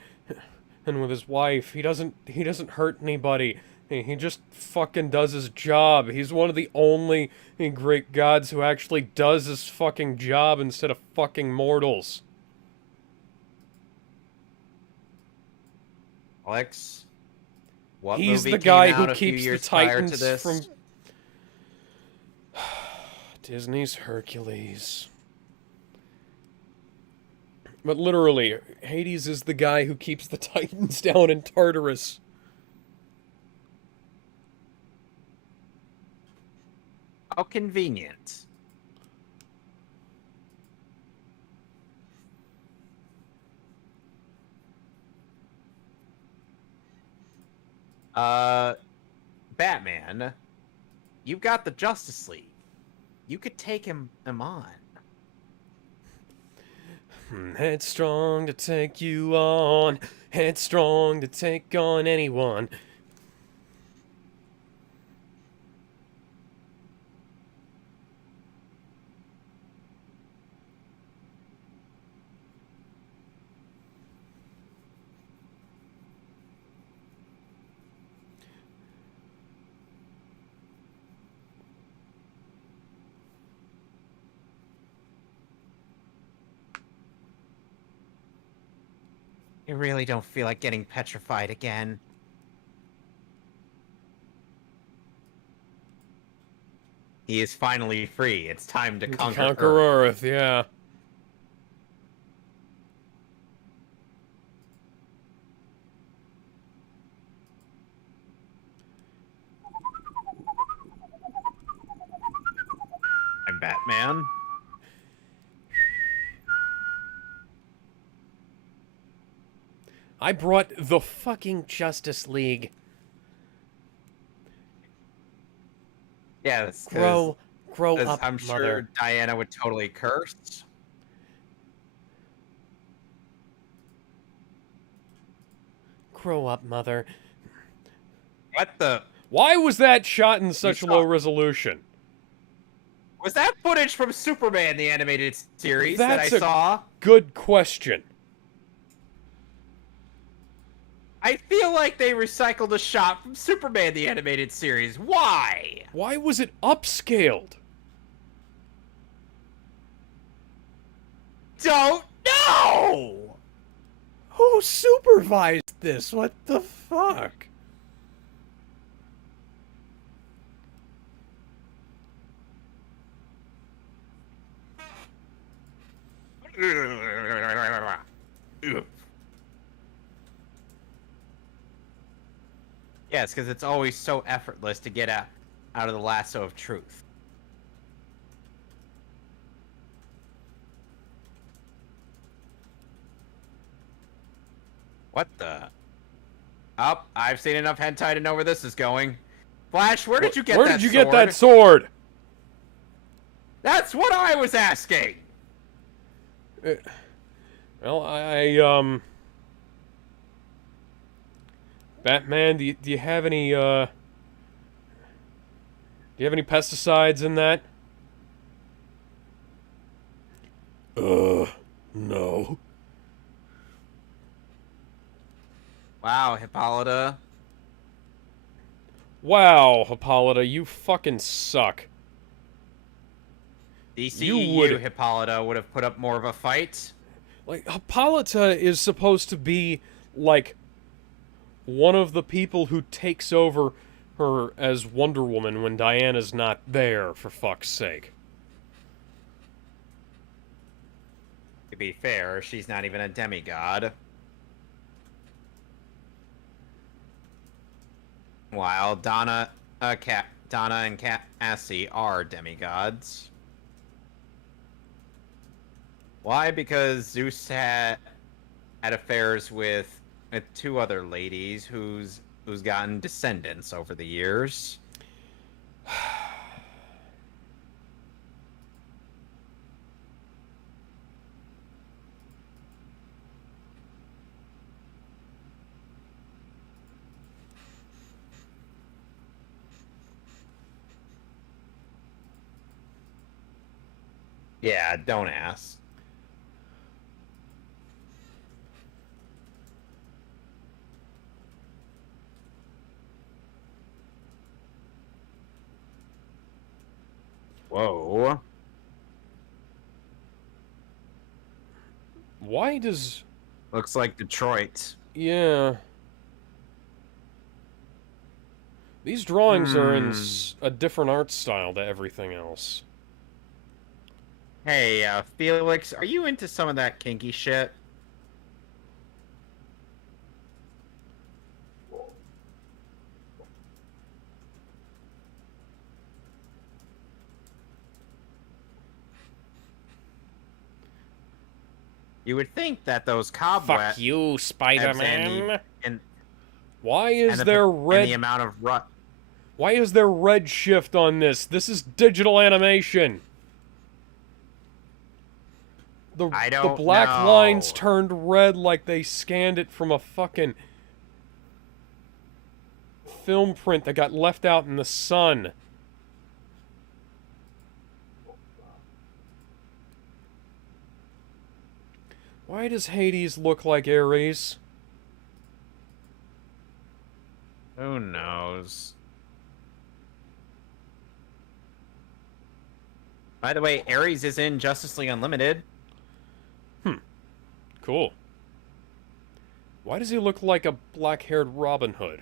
and with his wife. He doesn't hurt anybody. He just fucking does his job. He's one of the only Greek gods who actually does his fucking job instead of fucking mortals. Alex, what He's movie the came guy out who a few keeps the years prior to Titans this? from Disney's Hercules. But literally, Hades is the guy who keeps the Titans down in Tartarus. How convenient. Batman, you've got the Justice League. You could take him on. Headstrong to take you on, headstrong to take on anyone. You really don't feel like getting petrified again. He is finally free. It's time to conquer Earth. Earth, yeah. I'm Batman. I brought the fucking Justice League. Yeah, that's Grow because up, I'm sure mother. Diana would totally curse. Grow up, mother. What the? Why was that shot in such saw- low resolution? Was that footage from Superman, the animated series That's that a- I saw? Good question. I feel like they recycled a shot from Superman, the animated series. Why? Why was it upscaled? Don't know! Who supervised this? What the fuck? Yes, because it's always so effortless to get out of the lasso of truth. What the? Oh, I've seen enough hentai to know where this is going. Flash, where did you get Where that did you sword? get that sword? That's what I was asking! Well, Batman, do you have any, do you have any pesticides in that? No. Wow, Hippolyta. Wow, Hippolyta, you fucking suck. DCEU Hippolyta would have put up more of a fight. Like, Hippolyta is supposed to be, like, one of the people who takes over her as Wonder Woman when Diana's not there, for fuck's sake. To be fair, she's not even a demigod. While Donna and Cassie are demigods. Why? Because Zeus had affairs with two other ladies who's gotten descendants over the years. Yeah, don't ask. Whoa. Why does... Looks like Detroit. Yeah. These drawings are in a different art style to everything else. Hey, Felix, are you into some of that kinky shit? You would think that those cobwebs... Fuck you, Spider-Man! And Why is and there the red... amount of rut... Why is there red shift on this? This is digital animation! The black know. lines turned red like they scanned it from a fucking film print that got left out in the sun. Why does Hades look like Ares? Who knows? By the way, Ares is in Justice League Unlimited. Cool. Why does he look like a black-haired Robin Hood?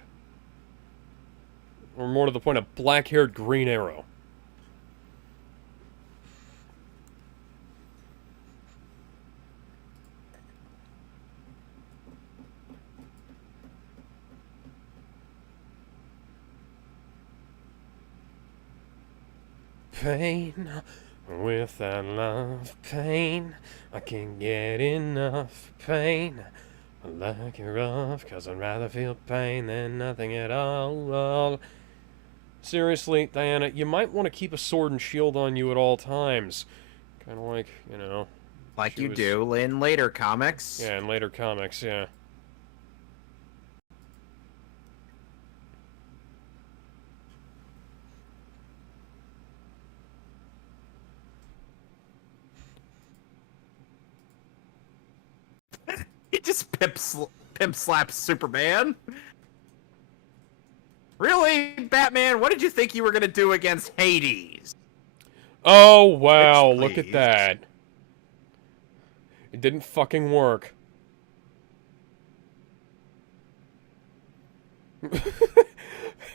Or more to the point, a black-haired Green Arrow. Pain, without love, pain, I can't get enough pain. I like it rough, cause I'd rather feel pain than nothing at all. Seriously, Diana, you might want to keep a sword and shield on you at all times. Kind of like, you know... Like you do in later comics. Yeah, in later comics, yeah. He just pimp slaps Superman. Really, Batman? What did you think you were gonna do against Hades? Oh, wow, Bitch, look at please. that. It didn't fucking work.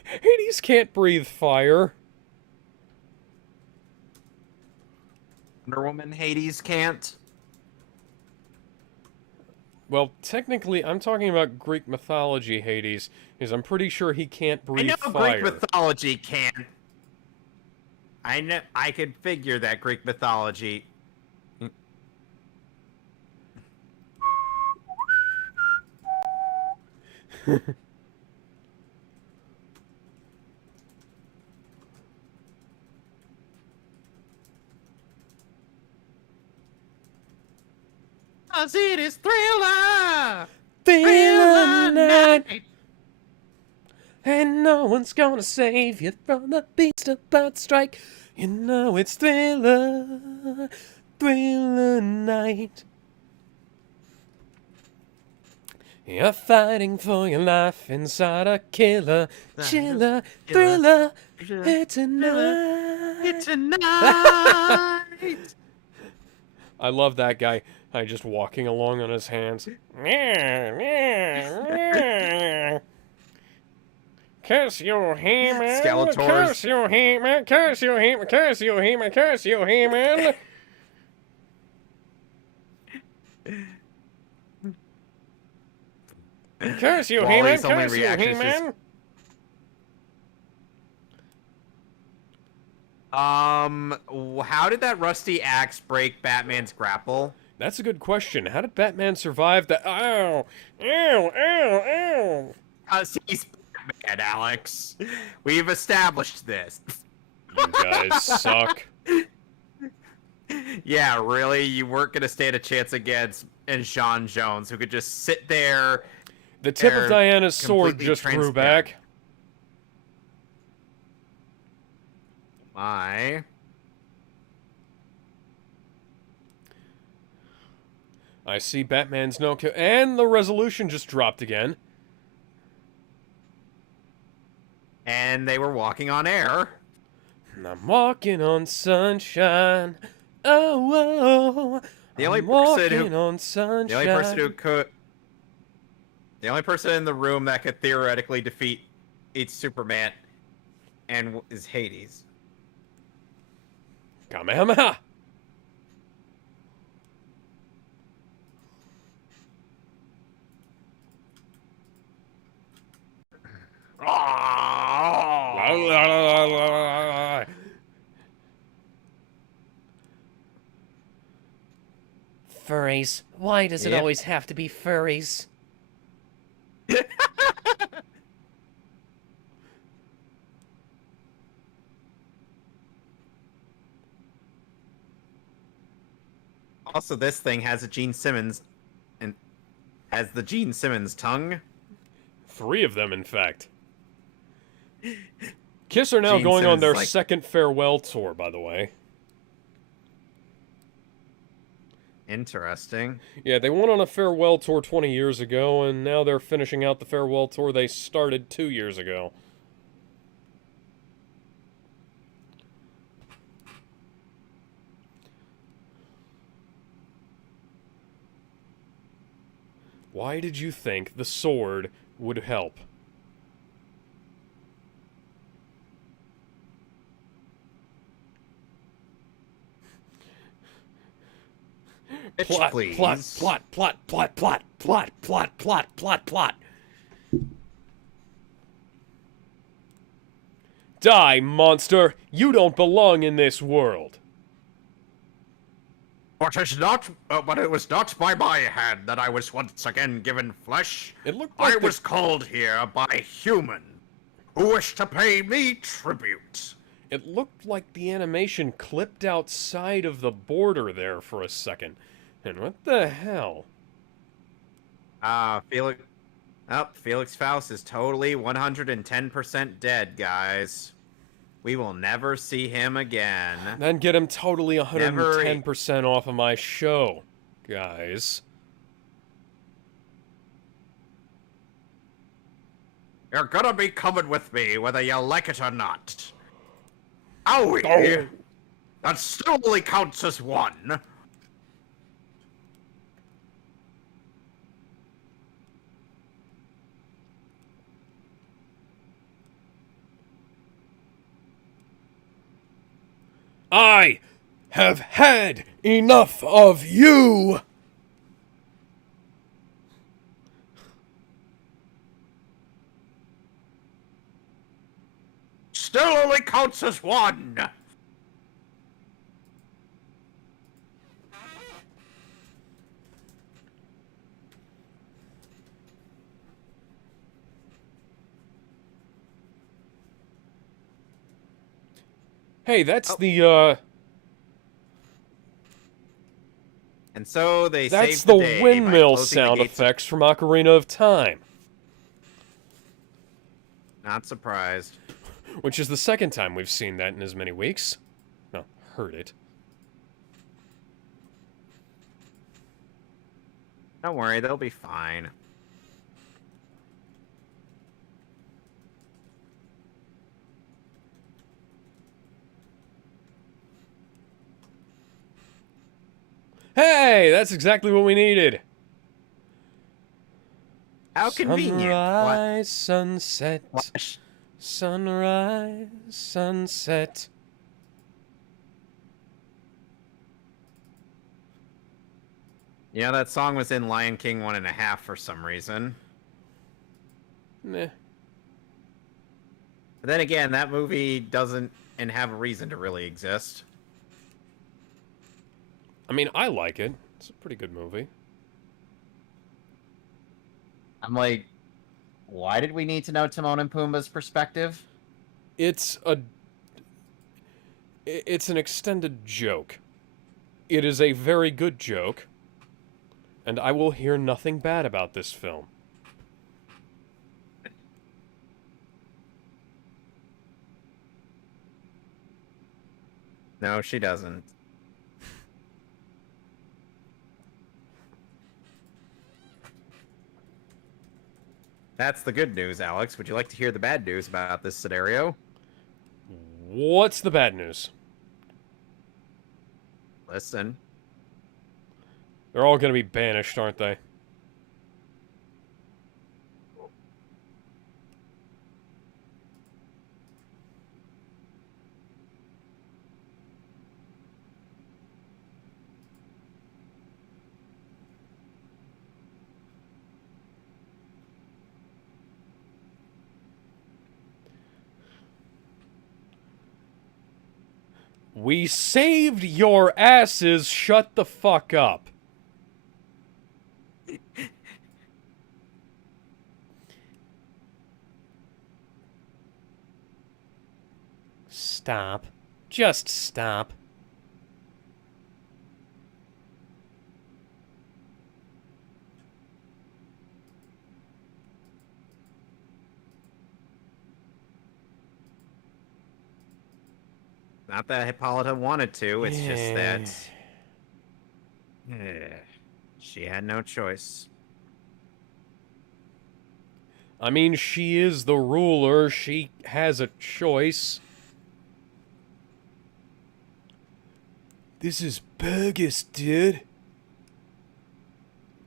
Hades can't breathe fire. Wonder Woman Hades can't. Well, technically, I'm talking about Greek mythology Hades, because I'm pretty sure he can't I breathe know fire. Greek mythology can. I know. I could figure that Greek mythology. Cause it is Thriller! Thriller night, and no one's gonna save you from the beast about to strike. You know it's Thriller, Thriller night. You're fighting for your life inside a killer, chiller, thriller. It's a night. It's a night! I love that guy. Just walking along on his hands. Curse your He-Man! Skeletors. Curse your He-Man! Curse your He-Man! Curse your He-Man! Curse your He-Man! Curse you, He-Man! Wally's only Curse you, reaction is just, He-Man! how did that rusty axe break Batman's grapple? That's a good question. How did Batman survive the... Ow! Ow! Ow! Ow! He's Batman, Alex. We've established this. You guys suck. Yeah, really? You weren't gonna stand a chance against Sean Jones, who could just sit there. The tip of They're Diana's sword completely just grew transparent. back. My. I see Batman's no kill, and the resolution just dropped again. And they were walking on air. And I'm walking on sunshine. Oh, oh. The only I'm person walking who- on sunshine. The only person who could. The only person in the room that could theoretically defeat each Superman and is Hades. Kamehameha! La, la, la, la, la. Furries. Why does it Yep. always have to be furries? Also, this thing has a Gene Simmons, and has the Gene Simmons tongue. 3 of them, in fact. Kiss are now Gene going on Simmons their is like- second farewell tour, by the way. Interesting. Yeah, they went on a farewell tour 20 years ago, and now they're finishing out the farewell tour they started 2 years ago. Why did you think the sword would help? Bitch, Plot, please. plot, plot, plot, plot, plot, plot, plot, plot, plot, plot. Die, monster! You don't belong in this world. But it was not by my hand that I was once again given flesh. It looked I like was called here by a human who wished to pay me tribute. It looked like the animation clipped outside of the border there for a second. And what the hell? Felix. Oh, Felix Faust is totally 110% dead, guys. We will never see him again. Then get him totally 110% off of my show, guys. You're gonna be coming with me whether you like it or not. Owie! Oh. That still only counts as one. I have had enough of you! Still only counts as one. Hey, that's the And so they that's saved the the day by windmill closing the sound gates of- effects from Ocarina of Time, Not surprised. which is the second time we've seen that in as many weeks. No, heard it. Don't worry, they'll be fine. Hey, that's exactly what we needed. How convenient. Sunrise, sunset, What? sunrise, sunset. You know, that song was in Lion King 1.5 for some reason. Meh. But then again, that movie doesn't and have a reason to really exist. I mean, I like it. It's a pretty good movie. I'm like, why did we need to know Timon and Pumbaa's perspective? It's an extended joke. It is a very good joke, and I will hear nothing bad about this film. No, she doesn't. That's the good news, Alex. Would you like to hear the bad news about this scenario? What's the bad news? Listen. They're all going to be banished, aren't they? We saved your asses. Shut the fuck up. Stop. Just stop. Not that Hippolyta wanted to, it's just that... she had no choice. I mean, she is the ruler. She has a choice. This is bogus, dude.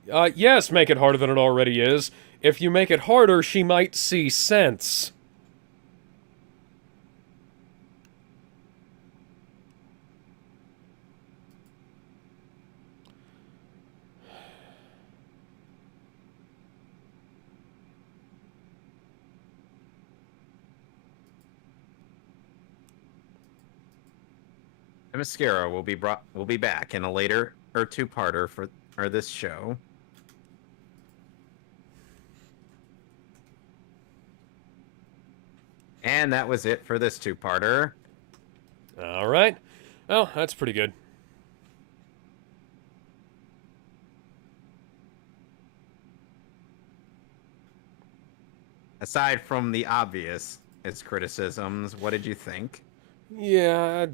Yes, make it harder than it already is. If you make it harder, she might see sense. Mascara will be back in a later or two-parter for this show. And that was it for this two-parter. All right. Well, that's pretty good. Aside from the obvious its criticisms, what did you think? Yeah, I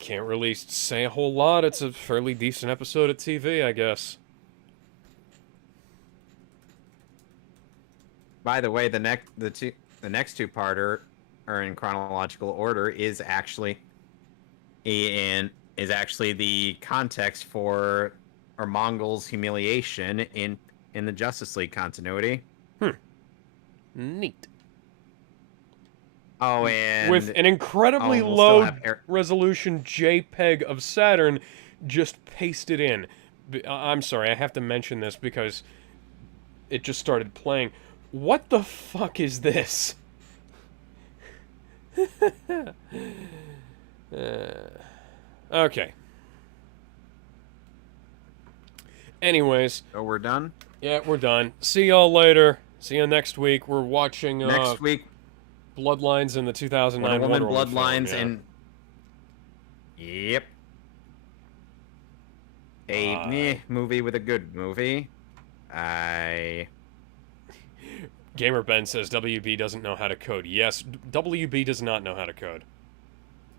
can't really say a whole lot. It's a fairly decent episode of TV, I guess. By the way, the next two-parter, or in chronological order, is actually the context for Mongol's humiliation in the Justice League continuity. Neat. Oh, and with an incredibly we'll low resolution JPEG of Saturn just pasted in. I'm sorry, I have to mention this because it just started playing. What the fuck is this? Okay. Anyways. So we're done? Yeah, we're done. See y'all later. See you next week. We're watching... next week... Bloodlines in the 2009 Wonder Woman Bloodlines film, and... Yep. A movie with a good movie. Gamer Ben says WB doesn't know how to code. Yes, WB does not know how to code.